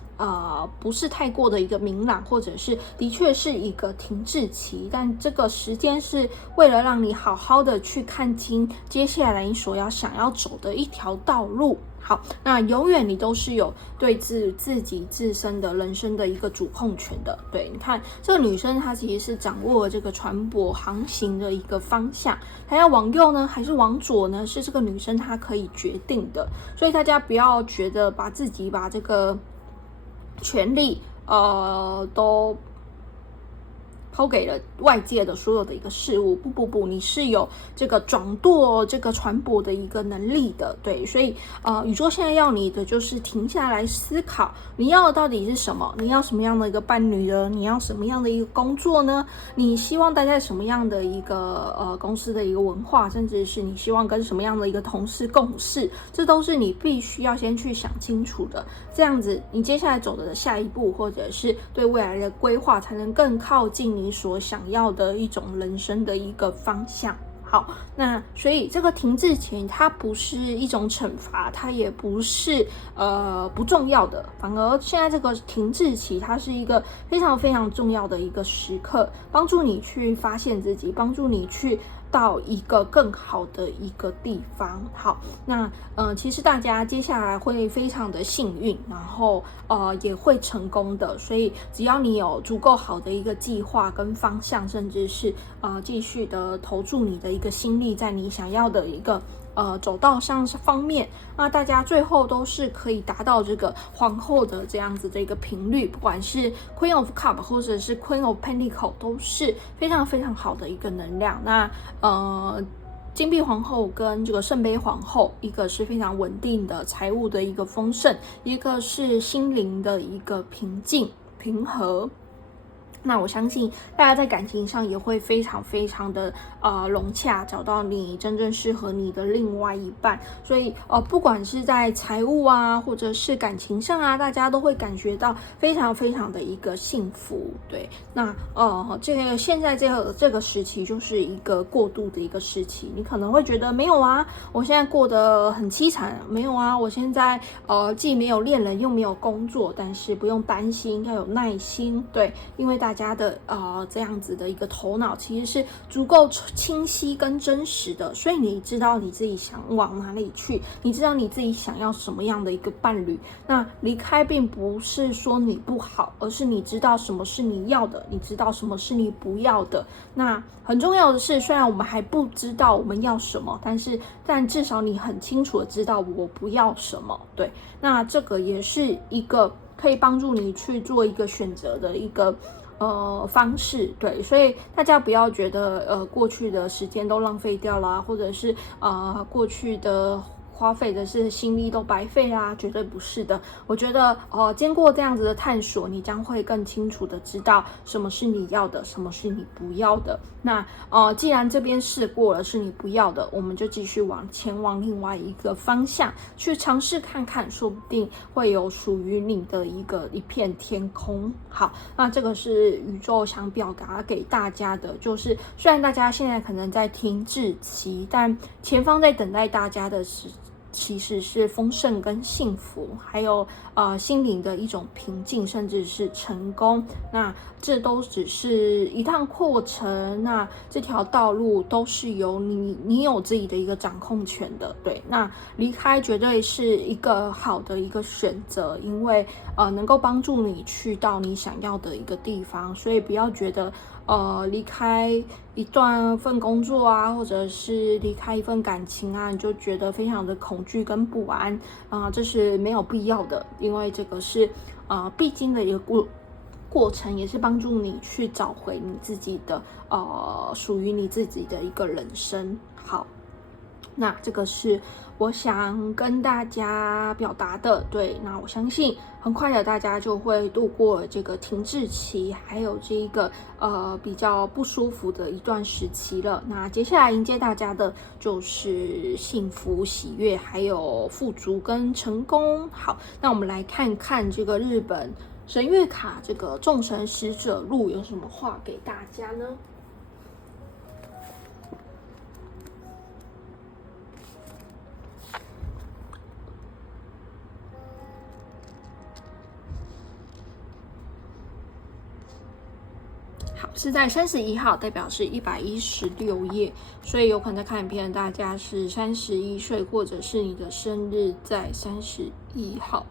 不是太过的一个明朗，或者是的确是一个停滞期，但这个时间是为了让你好好的去看清接下来你想要走的一条道路。好，那永远你都是有对自己自身的人生的一个主控权的。对，你看这个女生她其实是掌握了这个船舶航行的一个方向，她要往右呢还是往左呢，是这个女生她可以决定的，所以大家不要觉得把这个权利都抛给了外界的所有的一个事物，不，你是有这个掌舵这个船舶的一个能力的，对，所以宇宙现在要你的就是停下来思考，你要的到底是什么？你要什么样的一个伴侣呢？你要什么样的一个工作呢？你希望待在什么样的一个公司的一个文化，甚至是你希望跟什么样的一个同事共事，这都是你必须要先去想清楚的，这样子你接下来走的下一步，或者是对未来的规划，才能更靠近你所想要的一种人生的一个方向。好，那所以这个停滞期它不是一种惩罚，它也不是不重要的，反而现在这个停滞期它是一个非常非常重要的一个时刻，帮助你去发现自己，帮助你去到一个更好的一个地方。好，那其实大家接下来会非常的幸运，然后也会成功的，所以只要你有足够好的一个计划跟方向，甚至是继续的投注你的一个心力在你想要的一个走道上方面，那大家最后都是可以达到这个皇后的这样子的一个频率，不管是 Queen of Cup 或者是 Queen of Pentacle 都是非常非常好的一个能量。那金币皇后跟这个圣杯皇后，一个是非常稳定的财务的一个丰盛，一个是心灵的一个平静平和。那我相信大家在感情上也会非常非常的融洽，找到你真正适合你的另外一半。所以不管是在财务啊，或者是感情上啊，大家都会感觉到非常非常的一个幸福。对，那这个现在这个时期就是一个过渡的一个时期，你可能会觉得没有啊，我现在过得很凄惨，没有啊，我现在既没有恋人又没有工作，但是不用担心，要有耐心。对，因为大家的这样子的一个头脑其实是足够清晰跟真实的，所以你知道你自己想往哪里去，你知道你自己想要什么样的一个伴侣。那离开并不是说你不好，而是你知道什么是你要的，你知道什么是你不要的。那很重要的是，虽然我们还不知道我们要什么，但至少你很清楚的知道我不要什么。对，那这个也是一个可以帮助你去做一个选择的一个方式。对，所以大家不要觉得过去的时间都浪费掉啦，或者是过去的花费的是心力都白费啦，绝对不是的。我觉得经过这样子的探索，你将会更清楚的知道什么是你要的，什么是你不要的。那既然这边试过了是你不要的，我们就继续前往另外一个方向去尝试看看，说不定会有属于你的一片天空。好，那这个是宇宙想表达给大家的，就是虽然大家现在可能在停滞期，但前方在等待大家的其实是丰盛跟幸福，还有心灵的一种平静，甚至是成功。那这都只是一趟过程，那这条道路都是由你有自己的一个掌控权的。对，那离开绝对是一个好的一个选择，因为能够帮助你去到你想要的一个地方，所以不要觉得离开一份工作啊，或者是离开一份感情啊，你就觉得非常的恐惧跟不安这是没有必要的，因为这个是必经的一个过程，也是帮助你去找回你自己的属于你自己的一个人生。好，那这个是我想跟大家表达的。对，那我相信很快的大家就会度过这个停滞期，还有这个比较不舒服的一段时期了。那接下来迎接大家的就是幸福、喜悦，还有富足跟成功。好，那我们来看看这个日本神谕卡这个众神使者录有什么话给大家呢？好，是在31号，代表是116页，所以有可能在看影片的大家是31岁，或者是你的生日在31号。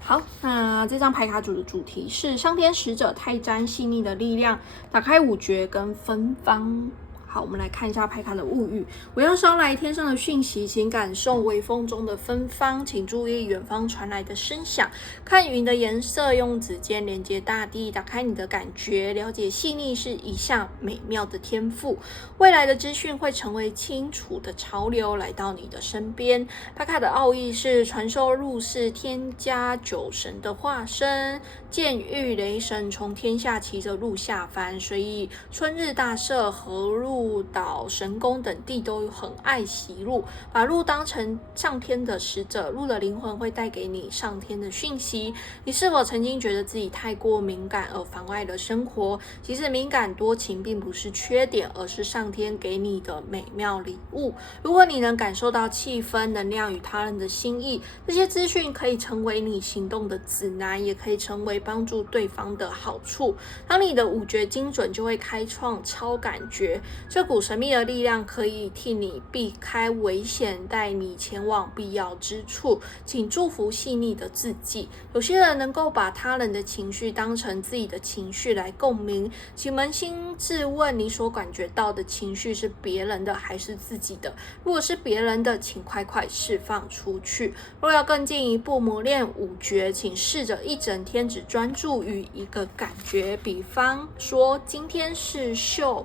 好，那这张牌卡组的主题是上天使者泰詹细腻的力量，打开五觉跟芬芳。好，我们来看一下牌卡的物语。我要捎来天上的讯息，请感受微风中的芬芳，请注意远方传来的声响，看云的颜色，用指尖连接大地，打开你的感觉，了解细腻是一项美妙的天赋。未来的资讯会成为清楚的潮流，来到你的身边。牌卡的奥义是传授入世，添加酒神的化身，剑狱雷神从天下骑着鹿下凡，所以春日大赦，河鹿岛神宫等地都很爱惜鹿，把鹿当成上天的使者，鹿的灵魂会带给你上天的讯息。你是否曾经觉得自己太过敏感而妨碍了生活？其实敏感多情并不是缺点，而是上天给你的美妙礼物。如果你能感受到气氛、能量与他人的心意，这些资讯可以成为你行动的指南，也可以成为帮助对方的好处。当你的五觉精准，就会开创超感觉。这股神秘的力量可以替你避开危险，带你前往必要之处。请祝福细腻的自己。有些人能够把他人的情绪当成自己的情绪来共鸣，请扪心自问，你所感觉到的情绪是别人的还是自己的？如果是别人的，请快快释放出去。若要更进一步磨练五觉，请试着一整天只专注于一个感觉，比方说今天是秀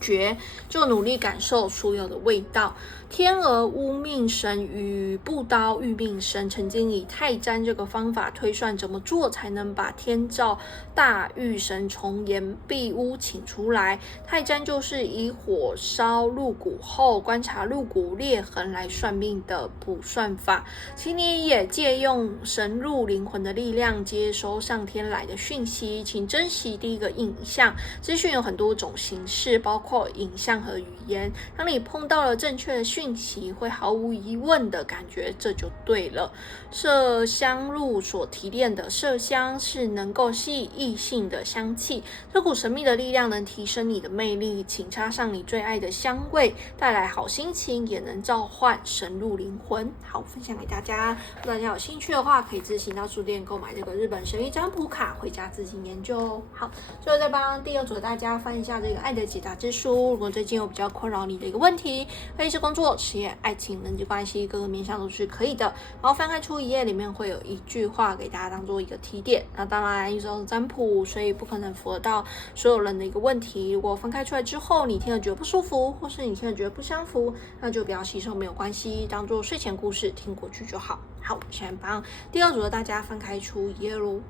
觉，就努力感受所有的味道。天鹅乌命神与布刀遇命神曾经以太占这个方法推算怎么做才能把天照大御神从岩壁屋请出来。太占就是以火烧入骨后观察入骨裂痕来算命的卜算法，请你也借用神入灵魂的力量接收上天来的讯息，请珍惜第一个印象。资讯有很多种形式，包括影像和语言。当你碰到了正确的讯息，会毫无疑问的感觉这就对了。麝香露所提炼的麝香是能够吸引异性的香气，这股神秘的力量能提升你的魅力，请插上你最爱的香味，带来好心情，也能召唤神入灵魂。好，分享给大家，如果大家有兴趣的话，可以自行到书店购买这个日本神谕占卜卡，回家自行研究。好，最后再帮第二组的大家翻一下这个爱的解答之书。如果最近有比较困扰你的一个问题，可以是工作、事业、爱情、人际关系，各个面向都是可以的。然后翻开出一页，里面会有一句话给大家当做一个提点。那当然，一周占卜，所以不可能符合到所有人的一个问题。如果翻开出来之后，你听了觉得不舒服，或是你听了觉得不相符，那就不要吸收，没有关系，当做睡前故事听过去就好。好，现在帮第二组的大家翻开出一页咯。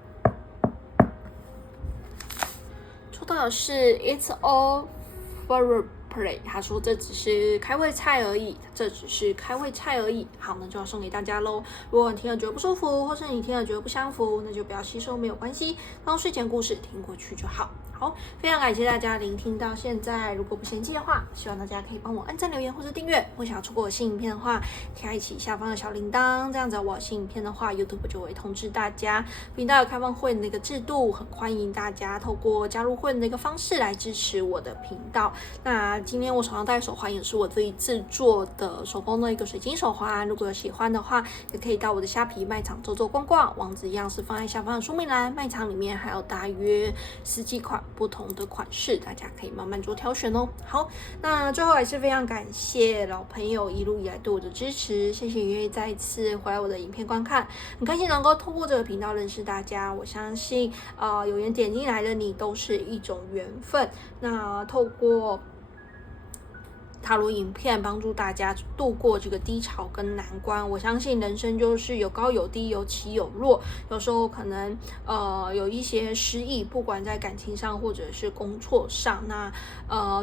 抽到的是 It's all for play， 他说这只是开胃菜而已，这只是开胃菜而已。好，那就要送给大家咯。如果你听了觉得不舒服，或是你听了觉得不相符，那就不要吸收，没有关系，当睡前故事听过去就好。好，非常感谢大家聆听到现在。如果不嫌弃的话，希望大家可以帮我按赞、留言或是订阅。不想要错过我新影片的话，开启下方的小铃铛，这样子我新影片的话 ，YouTube 就会通知大家。频道有开放会员的一个制度，很欢迎大家透过加入会员的一个方式来支持我的频道。那今天我手上戴手环也是我自己制作的手工的一个水晶手环，如果有喜欢的话，也可以到我的虾皮卖场走走逛逛，网址一样是放在下方的说明栏。卖场里面还有大约10几款不同的款式，大家可以慢慢做挑选哦。好，那最后还是非常感谢老朋友一路以来对我的支持，谢谢愿意再一次回来我的影片观看，很开心能够透过这个频道认识大家。我相信有缘点进来的你都是一种缘分。那透过塔罗影片帮助大家度过这个低潮跟难关。我相信人生就是有高有低，有起有落，有时候可能有一些失意，不管在感情上或者是工作上，那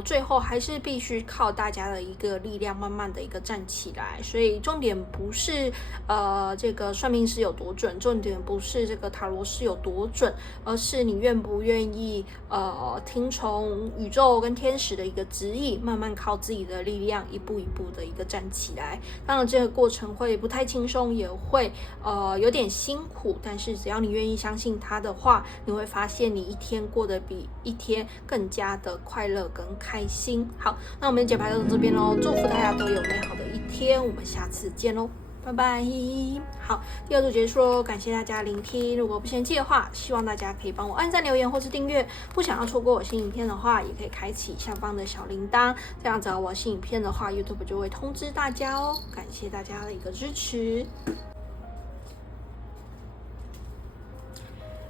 最后还是必须靠大家的一个力量，慢慢的一个站起来。所以重点不是这个算命师有多准，重点不是这个塔罗师有多准，而是你愿不愿意听从宇宙跟天使的一个指引，慢慢靠自己的力量一步一步的一个站起来。当然这个过程会不太轻松，也会有点辛苦，但是只要你愿意相信它的话，你会发现你一天过得比一天更加的快乐跟开心。好，那我们的解牌就到这边咯，祝福大家都有美好的一天，我们下次见咯，拜拜。好，第二组结束咯，感谢大家聆听。如果不嫌弃的话，希望大家可以帮我按赞、留言或是订阅。不想要错过我新影片的话，也可以开启下方的小铃铛，这样子我新影片的话 YouTube 就会通知大家哦。感谢大家的一个支持。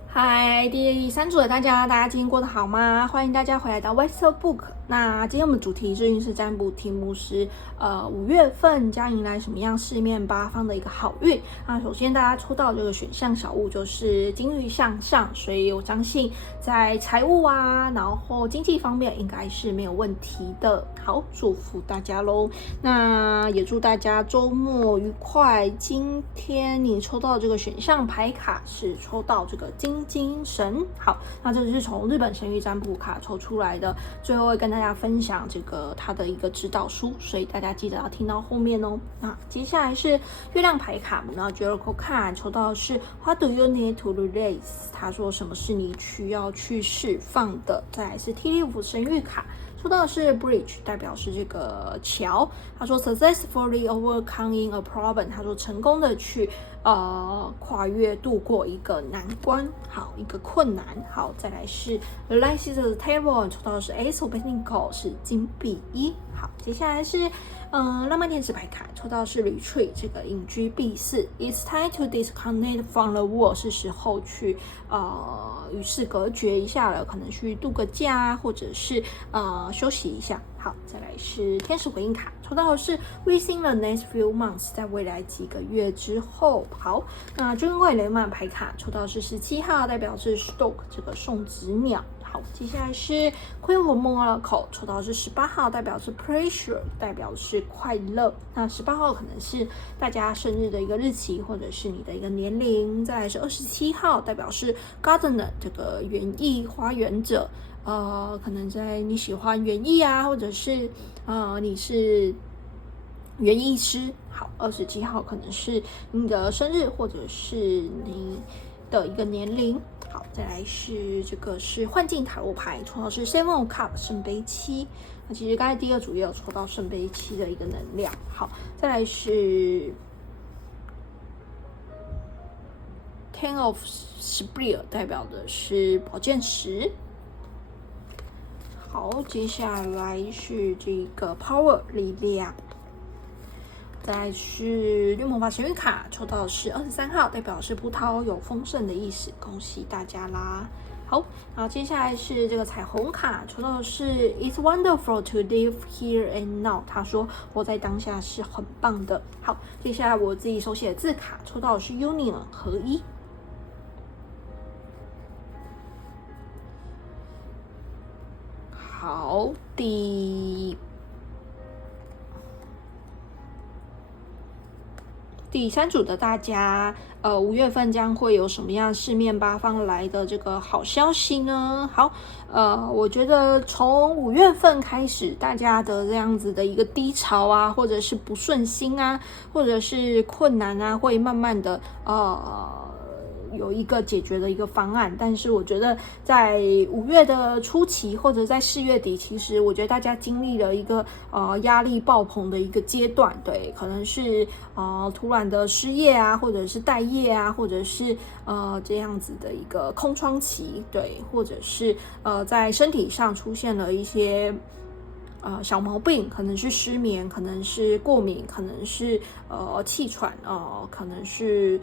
嗨，第三组的大家今天过得好吗？欢迎大家回来到 Western Book。那今天我们主题是运势占卜，题目是5月份将迎来什么样四面八方的一个好运。那首先大家抽到这个选项小物就是金玉向上，所以我相信在财务啊，然后经济方面应该是没有问题的。好，祝福大家咯。那也祝大家周末愉快。今天你抽到这个选项牌卡是抽到这个金精神。好，那这是从日本神谕占卜卡抽出来的，最后会跟大家分享这个它的一个指导书，所以大家记得要听到后面哦。那接下来是月亮牌卡，那 Jericho 看抽到的是 What do you need to release？ 他说什么是你需要去释放的。再来是 Tea Leaf 神谕卡，抽到的是 Bridge， 代表是这个桥。他说 Successfully overcoming a problem， 他说成功的去跨越度过一个难关，好，一个困难。好，再来是 The Light is the Table， 抽到的是 Ace of Pentacles， 是金币1。好，接下来是浪漫天使牌卡抽到是 retreat 这个隐居避世 ，It's time to disconnect from the world， 是时候去与世隔绝一下了，可能去度个假，或者是休息一下。好，再来是天使回应卡，抽到的是 Within the next few months， 在未来几个月之后。好，那君贵雷曼牌卡抽到的是17号，代表是 Stork 这个送子鸟。好，接下来是 Queen of Monaco， 抽到的是18号，代表是 Pressure， 代表是快乐。那18号可能是大家生日的一个日期，或者是你的一个年龄。再来是27号，代表是 Gardener， 这个园艺花园者。可能在你喜欢园艺啊，或者是你是园艺师。好，27号可能是你的生日，或者是你的一个年龄。好，再来是这个是幻境塔罗牌，抽到是 Seven of Cups 圣杯7。那其实刚才第二组也有抽到圣杯7的一个能量。好，再来是 Ten of Spear， 代表的是宝剑十。好，接下来是这个 Power 力量。再来是绿魔法神谕卡，抽到的是23号，代表是葡萄有丰盛的意思，恭喜大家啦！好，然后接下来是这个彩虹卡，抽到的是 It's wonderful to live here and now， 他说活在当下是很棒的。好，接下来我自己手写的字卡，抽到的是 Union 合一。好，第三组的大家，5月份将会有什么样四面八方来的这个好消息呢？好，我觉得从5月份开始，大家的这样子的一个低潮啊，或者是不顺心啊，或者是困难啊，会慢慢的有一个解决的一个方案。但是我觉得在5月的初期，或者在4月底，其实我觉得大家经历了一个压力爆棚的一个阶段。对，可能是突然的失业啊，或者是待业啊，或者是这样子的一个空窗期。对，或者是在身体上出现了一些小毛病，可能是失眠，可能是过敏，可能是气喘，可能是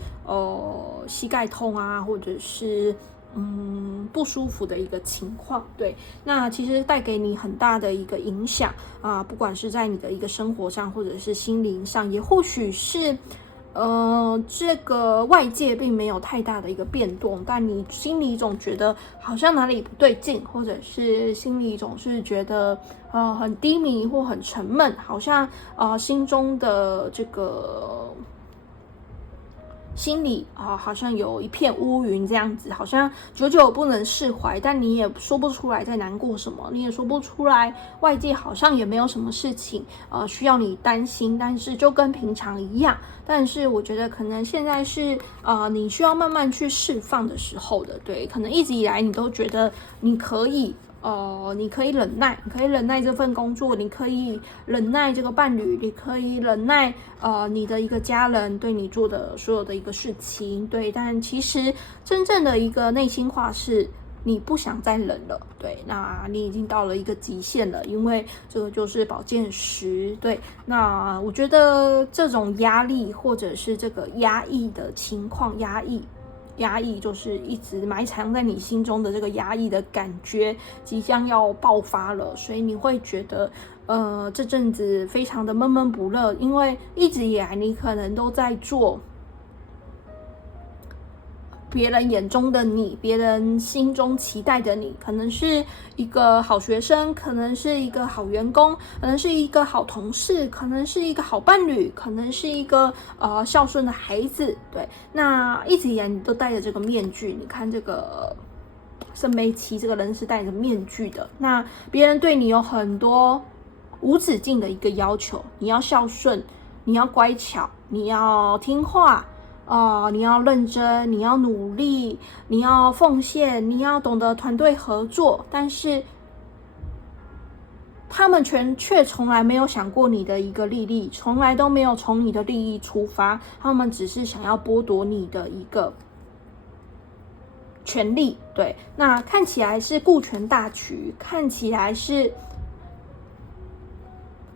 膝盖痛啊，或者是不舒服的一个情况。对，那其实带给你很大的一个影响啊，不管是在你的一个生活上，或者是心灵上，也或许是这个外界并没有太大的一个变动，但你心里总觉得好像哪里不对劲，或者是心里总是觉得很低迷或很沉闷，好像心中的这个心里好像有一片乌云这样子，好像久久不能释怀，但你也说不出来在难过什么，你也说不出来外界好像也没有什么事情需要你担心，但是就跟平常一样。但是我觉得可能现在是你需要慢慢去释放的时候的。对，可能一直以来你都觉得你可以你可以忍耐，你可以忍耐这份工作，你可以忍耐这个伴侣，你可以忍耐你的一个家人对你做的所有的一个事情。对，但其实真正的一个内心话是你不想再忍了。对，那你已经到了一个极限了，因为这个就是宝剑十。对，那我觉得这种压力或者是这个压抑的情况，压抑就是一直埋藏在你心中的这个压抑的感觉即将要爆发了，所以你会觉得这阵子非常的闷闷不乐，因为一直以来你可能都在做别人眼中的你，别人心中期待的你，可能是一个好学生，可能是一个好员工，可能是一个好同事，可能是一个好伴侣，可能是一个孝顺的孩子。对，那一直以来你都戴着这个面具，你看这个圣杯七，这个人是戴着面具的，那别人对你有很多无止境的一个要求，你要孝顺，你要乖巧，你要听话你要认真，你要努力，你要奉献，你要懂得团队合作，但是他们却从来没有想过你的一个利益，从来都没有从你的利益出发，他们只是想要剥夺你的一个权利。对，那看起来是顾全大局，看起来是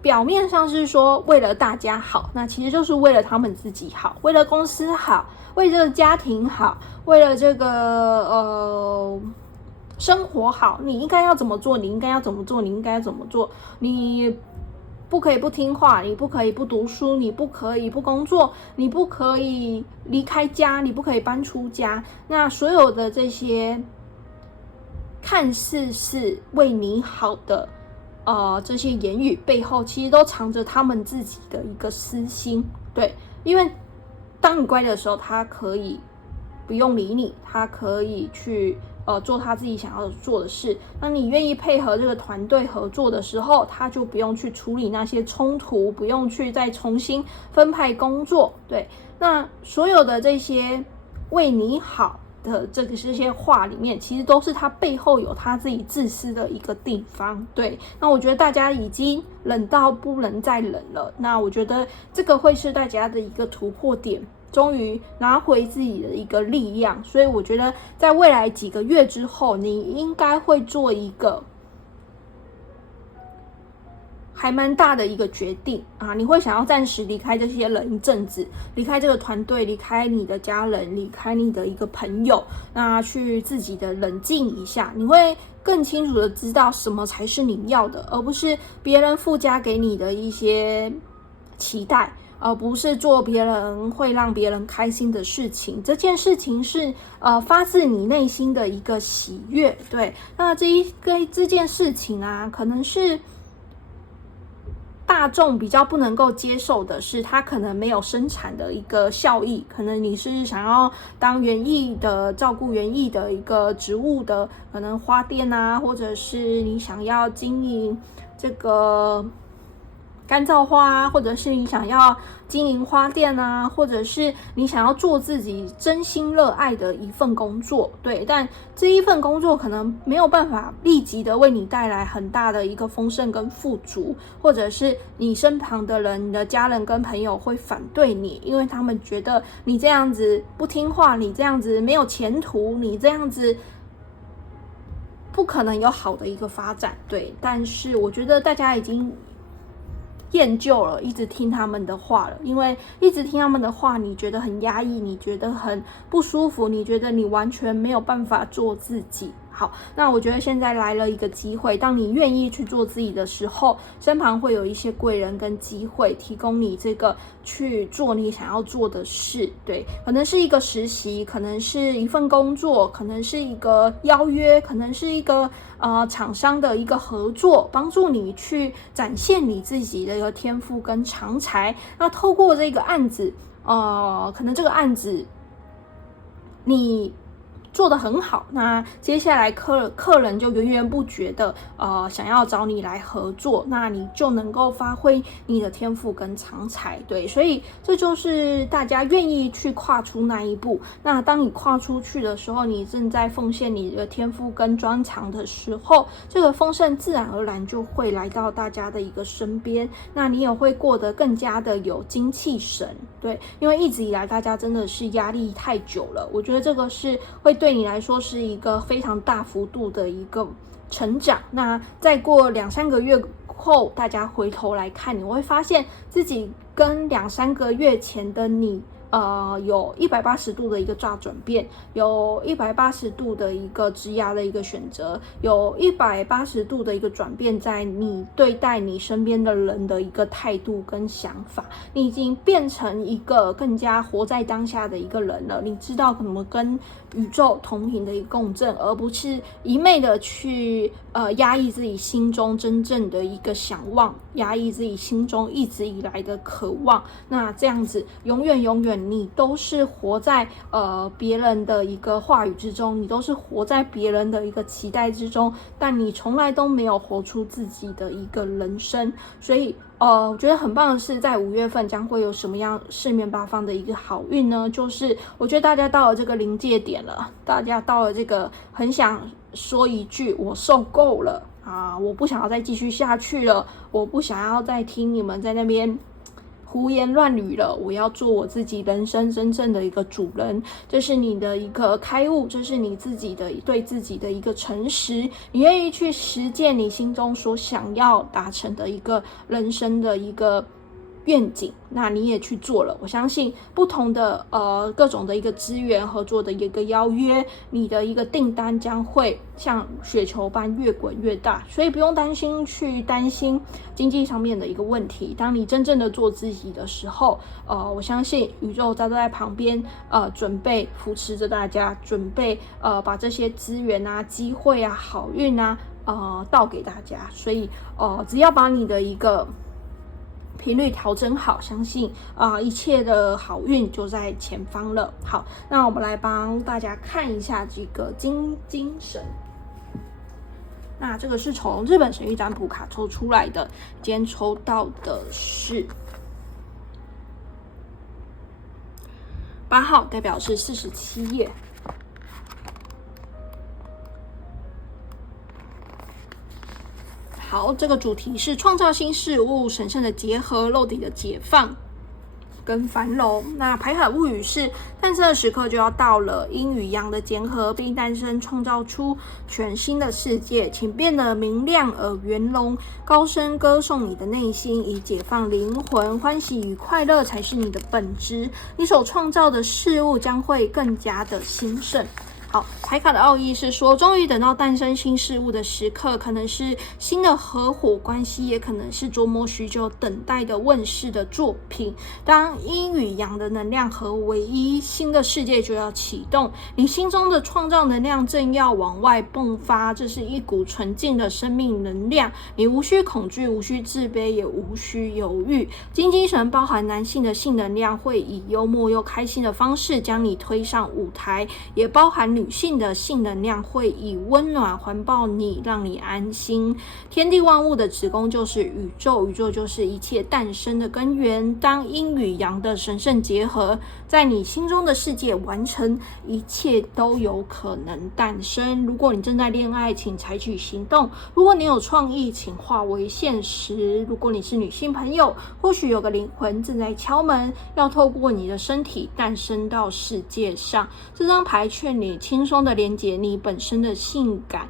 表面上是说为了大家好，那其实就是为了他们自己好，为了公司好，为这个家庭好，为了这个生活好，你应该要怎么做，你应该要怎么做，你应该要怎么做，你不可以不听话，你不可以不读书，你不可以不工作，你不可以离开家，你不可以搬出家。那所有的这些看似是为你好的这些言语背后，其实都藏着他们自己的一个私心。对，因为当你乖的时候，他可以不用理你，他可以去做他自己想要做的事。当你愿意配合这个团队合作的时候，他就不用去处理那些冲突，不用去再重新分派工作。对，那所有的这些为你好的这些话里面，其实都是他背后有他自己自私的一个地方。对，那我觉得大家已经冷到不能再冷了，那我觉得这个会是大家的一个突破点，终于拿回自己的一个力量。所以我觉得在未来几个月之后，你应该会做一个还蛮大的一个决定啊！你会想要暂时离开这些人一阵子，离开这个团队，离开你的家人，离开你的一个朋友，那去自己的冷静一下。你会更清楚的知道什么才是你要的，而不是别人附加给你的一些期待，而不是做别人会让别人开心的事情。这件事情是发自你内心的一个喜悦。对，那这件事情啊，可能是大众比较不能够接受的是，它可能没有生产的一个效益，可能你是想要当园艺的，照顾园艺的一个植物的，可能花店啊，或者是你想要经营这个干燥花啊，或者是你想要经营花店啊，或者是你想要做自己真心热爱的一份工作。对，但这一份工作可能没有办法立即的为你带来很大的一个丰盛跟富足，或者是你身旁的人，你的家人跟朋友会反对你，因为他们觉得你这样子不听话，你这样子没有前途，你这样子不可能有好的一个发展。对，但是我觉得大家已经厌旧了，一直听他们的话了，因为一直听他们的话，你觉得很压抑，你觉得很不舒服，你觉得你完全没有办法做自己。好，那我觉得现在来了一个机会，当你愿意去做自己的时候，身旁会有一些贵人跟机会提供你这个去做你想要做的事。对，可能是一个实习，可能是一份工作，可能是一个邀约，可能是一个厂商的一个合作，帮助你去展现你自己的一个天赋跟长才。那透过这个案子，可能这个案子你做得很好，那接下来客人就源源不绝的想要找你来合作，那你就能够发挥你的天赋跟长才。对，所以这就是大家愿意去跨出那一步。那当你跨出去的时候，你正在奉献你的天赋跟专长的时候，这个丰盛自然而然就会来到大家的一个身边，那你也会过得更加的有精气神。对，因为一直以来大家真的是压力太久了，我觉得这个是会对你来说是一个非常大幅度的一个成长。那再过2-3个月后，大家回头来看，你会发现自己跟2-3个月前的你有180度的一个大转变，有180度的一个职涯的一个选择，有180度的一个转变在你对待你身边的人的一个态度跟想法。你已经变成一个更加活在当下的一个人了，你知道怎么跟宇宙同频的一个共振，而不是一昧的去压抑自己心中真正的一个想望，压抑自己心中一直以来的渴望。那这样子永远你都是活在别人的一个话语之中，你都是活在别人的一个期待之中，但你从来都没有活出自己的一个人生。所以我觉得很棒的是，在5月份将会有什么样四面八方的一个好运呢？就是我觉得大家到了这个临界点了，大家到了这个很想说一句我受够了啊，我不想要再继续下去了，我不想要再听你们在那边胡言乱语了，我要做我自己人生真正的一个主人。这是你的一个开悟，这是你自己的对自己的一个诚实，你愿意去实践你心中所想要达成的一个人生的一个愿景，那你也去做了。我相信不同的各种的一个资源合作的一个邀约，你的一个订单将会像雪球般越滚越大，所以不用担心经济上面的一个问题。当你真正的做自己的时候，我相信宇宙都在旁边准备扶持着大家，准备把这些资源啊、机会啊、好运啊倒给大家。所以只要把你的一个频率调整好，相信一切的好运就在前方了。好，那我们来帮大家看一下这个金精神。那这个是从日本神谕占卜卡抽出来的，今天抽到的是8号，代表是47页。好，这个主题是创造新事物、神圣的结合、肉体的解放跟繁荣。那牌卡物语是诞生的时刻就要到了，阴与阳的结合并诞生，创造出全新的世界，请变得明亮而圆融，高声歌颂你的内心，以解放灵魂。欢喜与快乐才是你的本质，你所创造的事物将会更加的兴盛。好，牌卡的奥义是说，终于等到诞生新事物的时刻，可能是新的合伙关系，也可能是琢磨许久等待的问世的作品。当阴与阳的能量合为一，新的世界就要启动，你心中的创造能量正要往外迸发，这是一股纯净的生命能量，你无需恐惧，无需自卑，也无需犹豫。金精神包含男性的性能量，会以幽默又开心的方式将你推上舞台，也包含女性的性能量，会以温暖环抱你，让你安心。天地万物的子宫就是宇宙，宇宙就是一切诞生的根源。当阴与阳的神圣结合在你心中的世界完成，一切都有可能诞生。如果你正在恋爱，请采取行动；如果你有创意，请化为现实。如果你是女性朋友，或许有个灵魂正在敲门，要透过你的身体诞生到世界上。这张牌劝你轻松的连接你本身的性感，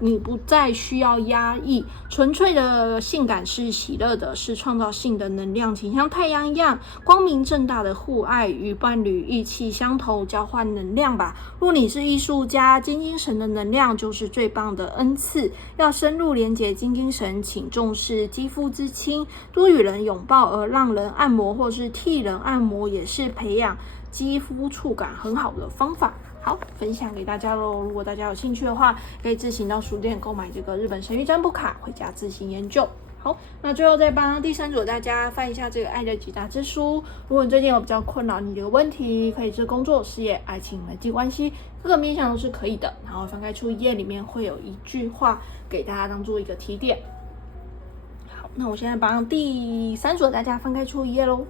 你不再需要压抑，纯粹的性感是喜乐的，是创造性的能量，请像太阳一样光明正大的互爱，与伴侣意气相投，交换能量吧。若你是艺术家，金精神的能量就是最棒的恩赐。要深入连接金精神，请重视肌肤之亲，多与人拥抱，而让人按摩或是替人按摩也是培养肌肤触感很好的方法。好，分享给大家咯。如果大家有兴趣的话，可以自行到书店购买这个日本神谕占卜卡，回家自行研究。好，那最后再帮第3组大家翻一下这个爱的几大支书。如果你最近有比较困扰你的问题，可以是工作、事业、爱情、人际关系，各个面向都是可以的。然后翻开出1页，里面会有一句话给大家当做一个提点。好，那我现在帮第3组大家翻开出1页咯。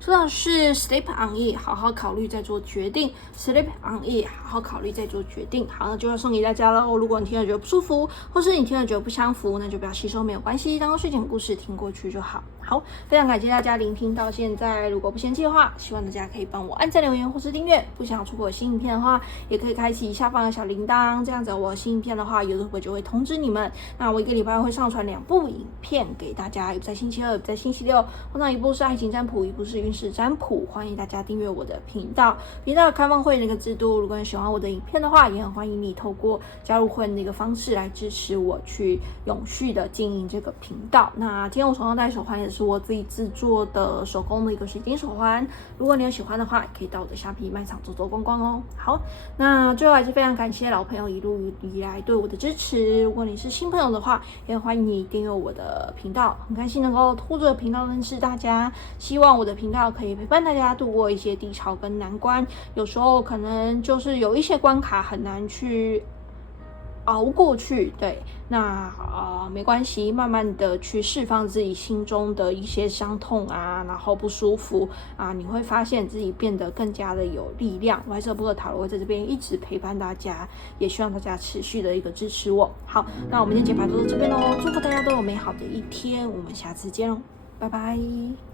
说到是 sleep on it， 好好考虑再做决定。sleep on it， 好好考虑再做决定。好，那就要送给大家了。如果你听了觉得不舒服，或是你听了觉得不相符，那就不要吸收，没有关系，当做睡前故事听过去就好。好，非常感谢大家聆听到现在。如果不嫌弃的话，希望大家可以帮我按赞、留言或是订阅。不想要错过新影片的话，也可以开启下方的小铃铛，这样子我新影片的话 YouTube 就会通知你们。那我1个礼拜会上传2部影片给大家，一部在星期2，一部在星期6。通常一部是爱情占卜，一部是运势占卜。欢迎大家订阅我的频道。频道有开放会员的一个制度，如果你喜欢我的影片的话，也很欢迎你透过加入会员的一个方式来支持我去永续的经营这个频道。那今天我手上戴手环也是我自己制作的手工的一个水晶手环，如果你有喜欢的话，可以到我的虾皮卖场走走逛逛哦。好，那最后还是非常感谢老朋友一路以来对我的支持。如果你是新朋友的话，也欢迎你订阅我的频道，很开心能够透过这个频道认识大家。希望我的频道可以陪伴大家度过一些低潮跟难关，有时候可能就是有一些关卡很难去熬过去。对，那没关系，慢慢的去释放自己心中的一些伤痛啊，然后不舒服啊，你会发现自己变得更加的有力量。白色薄荷塔罗会在这边一直陪伴大家，也希望大家持续的一个支持我。好，那我们今天解牌就到这边咯，祝福大家都有美好的一天，我们下次见喽，拜拜。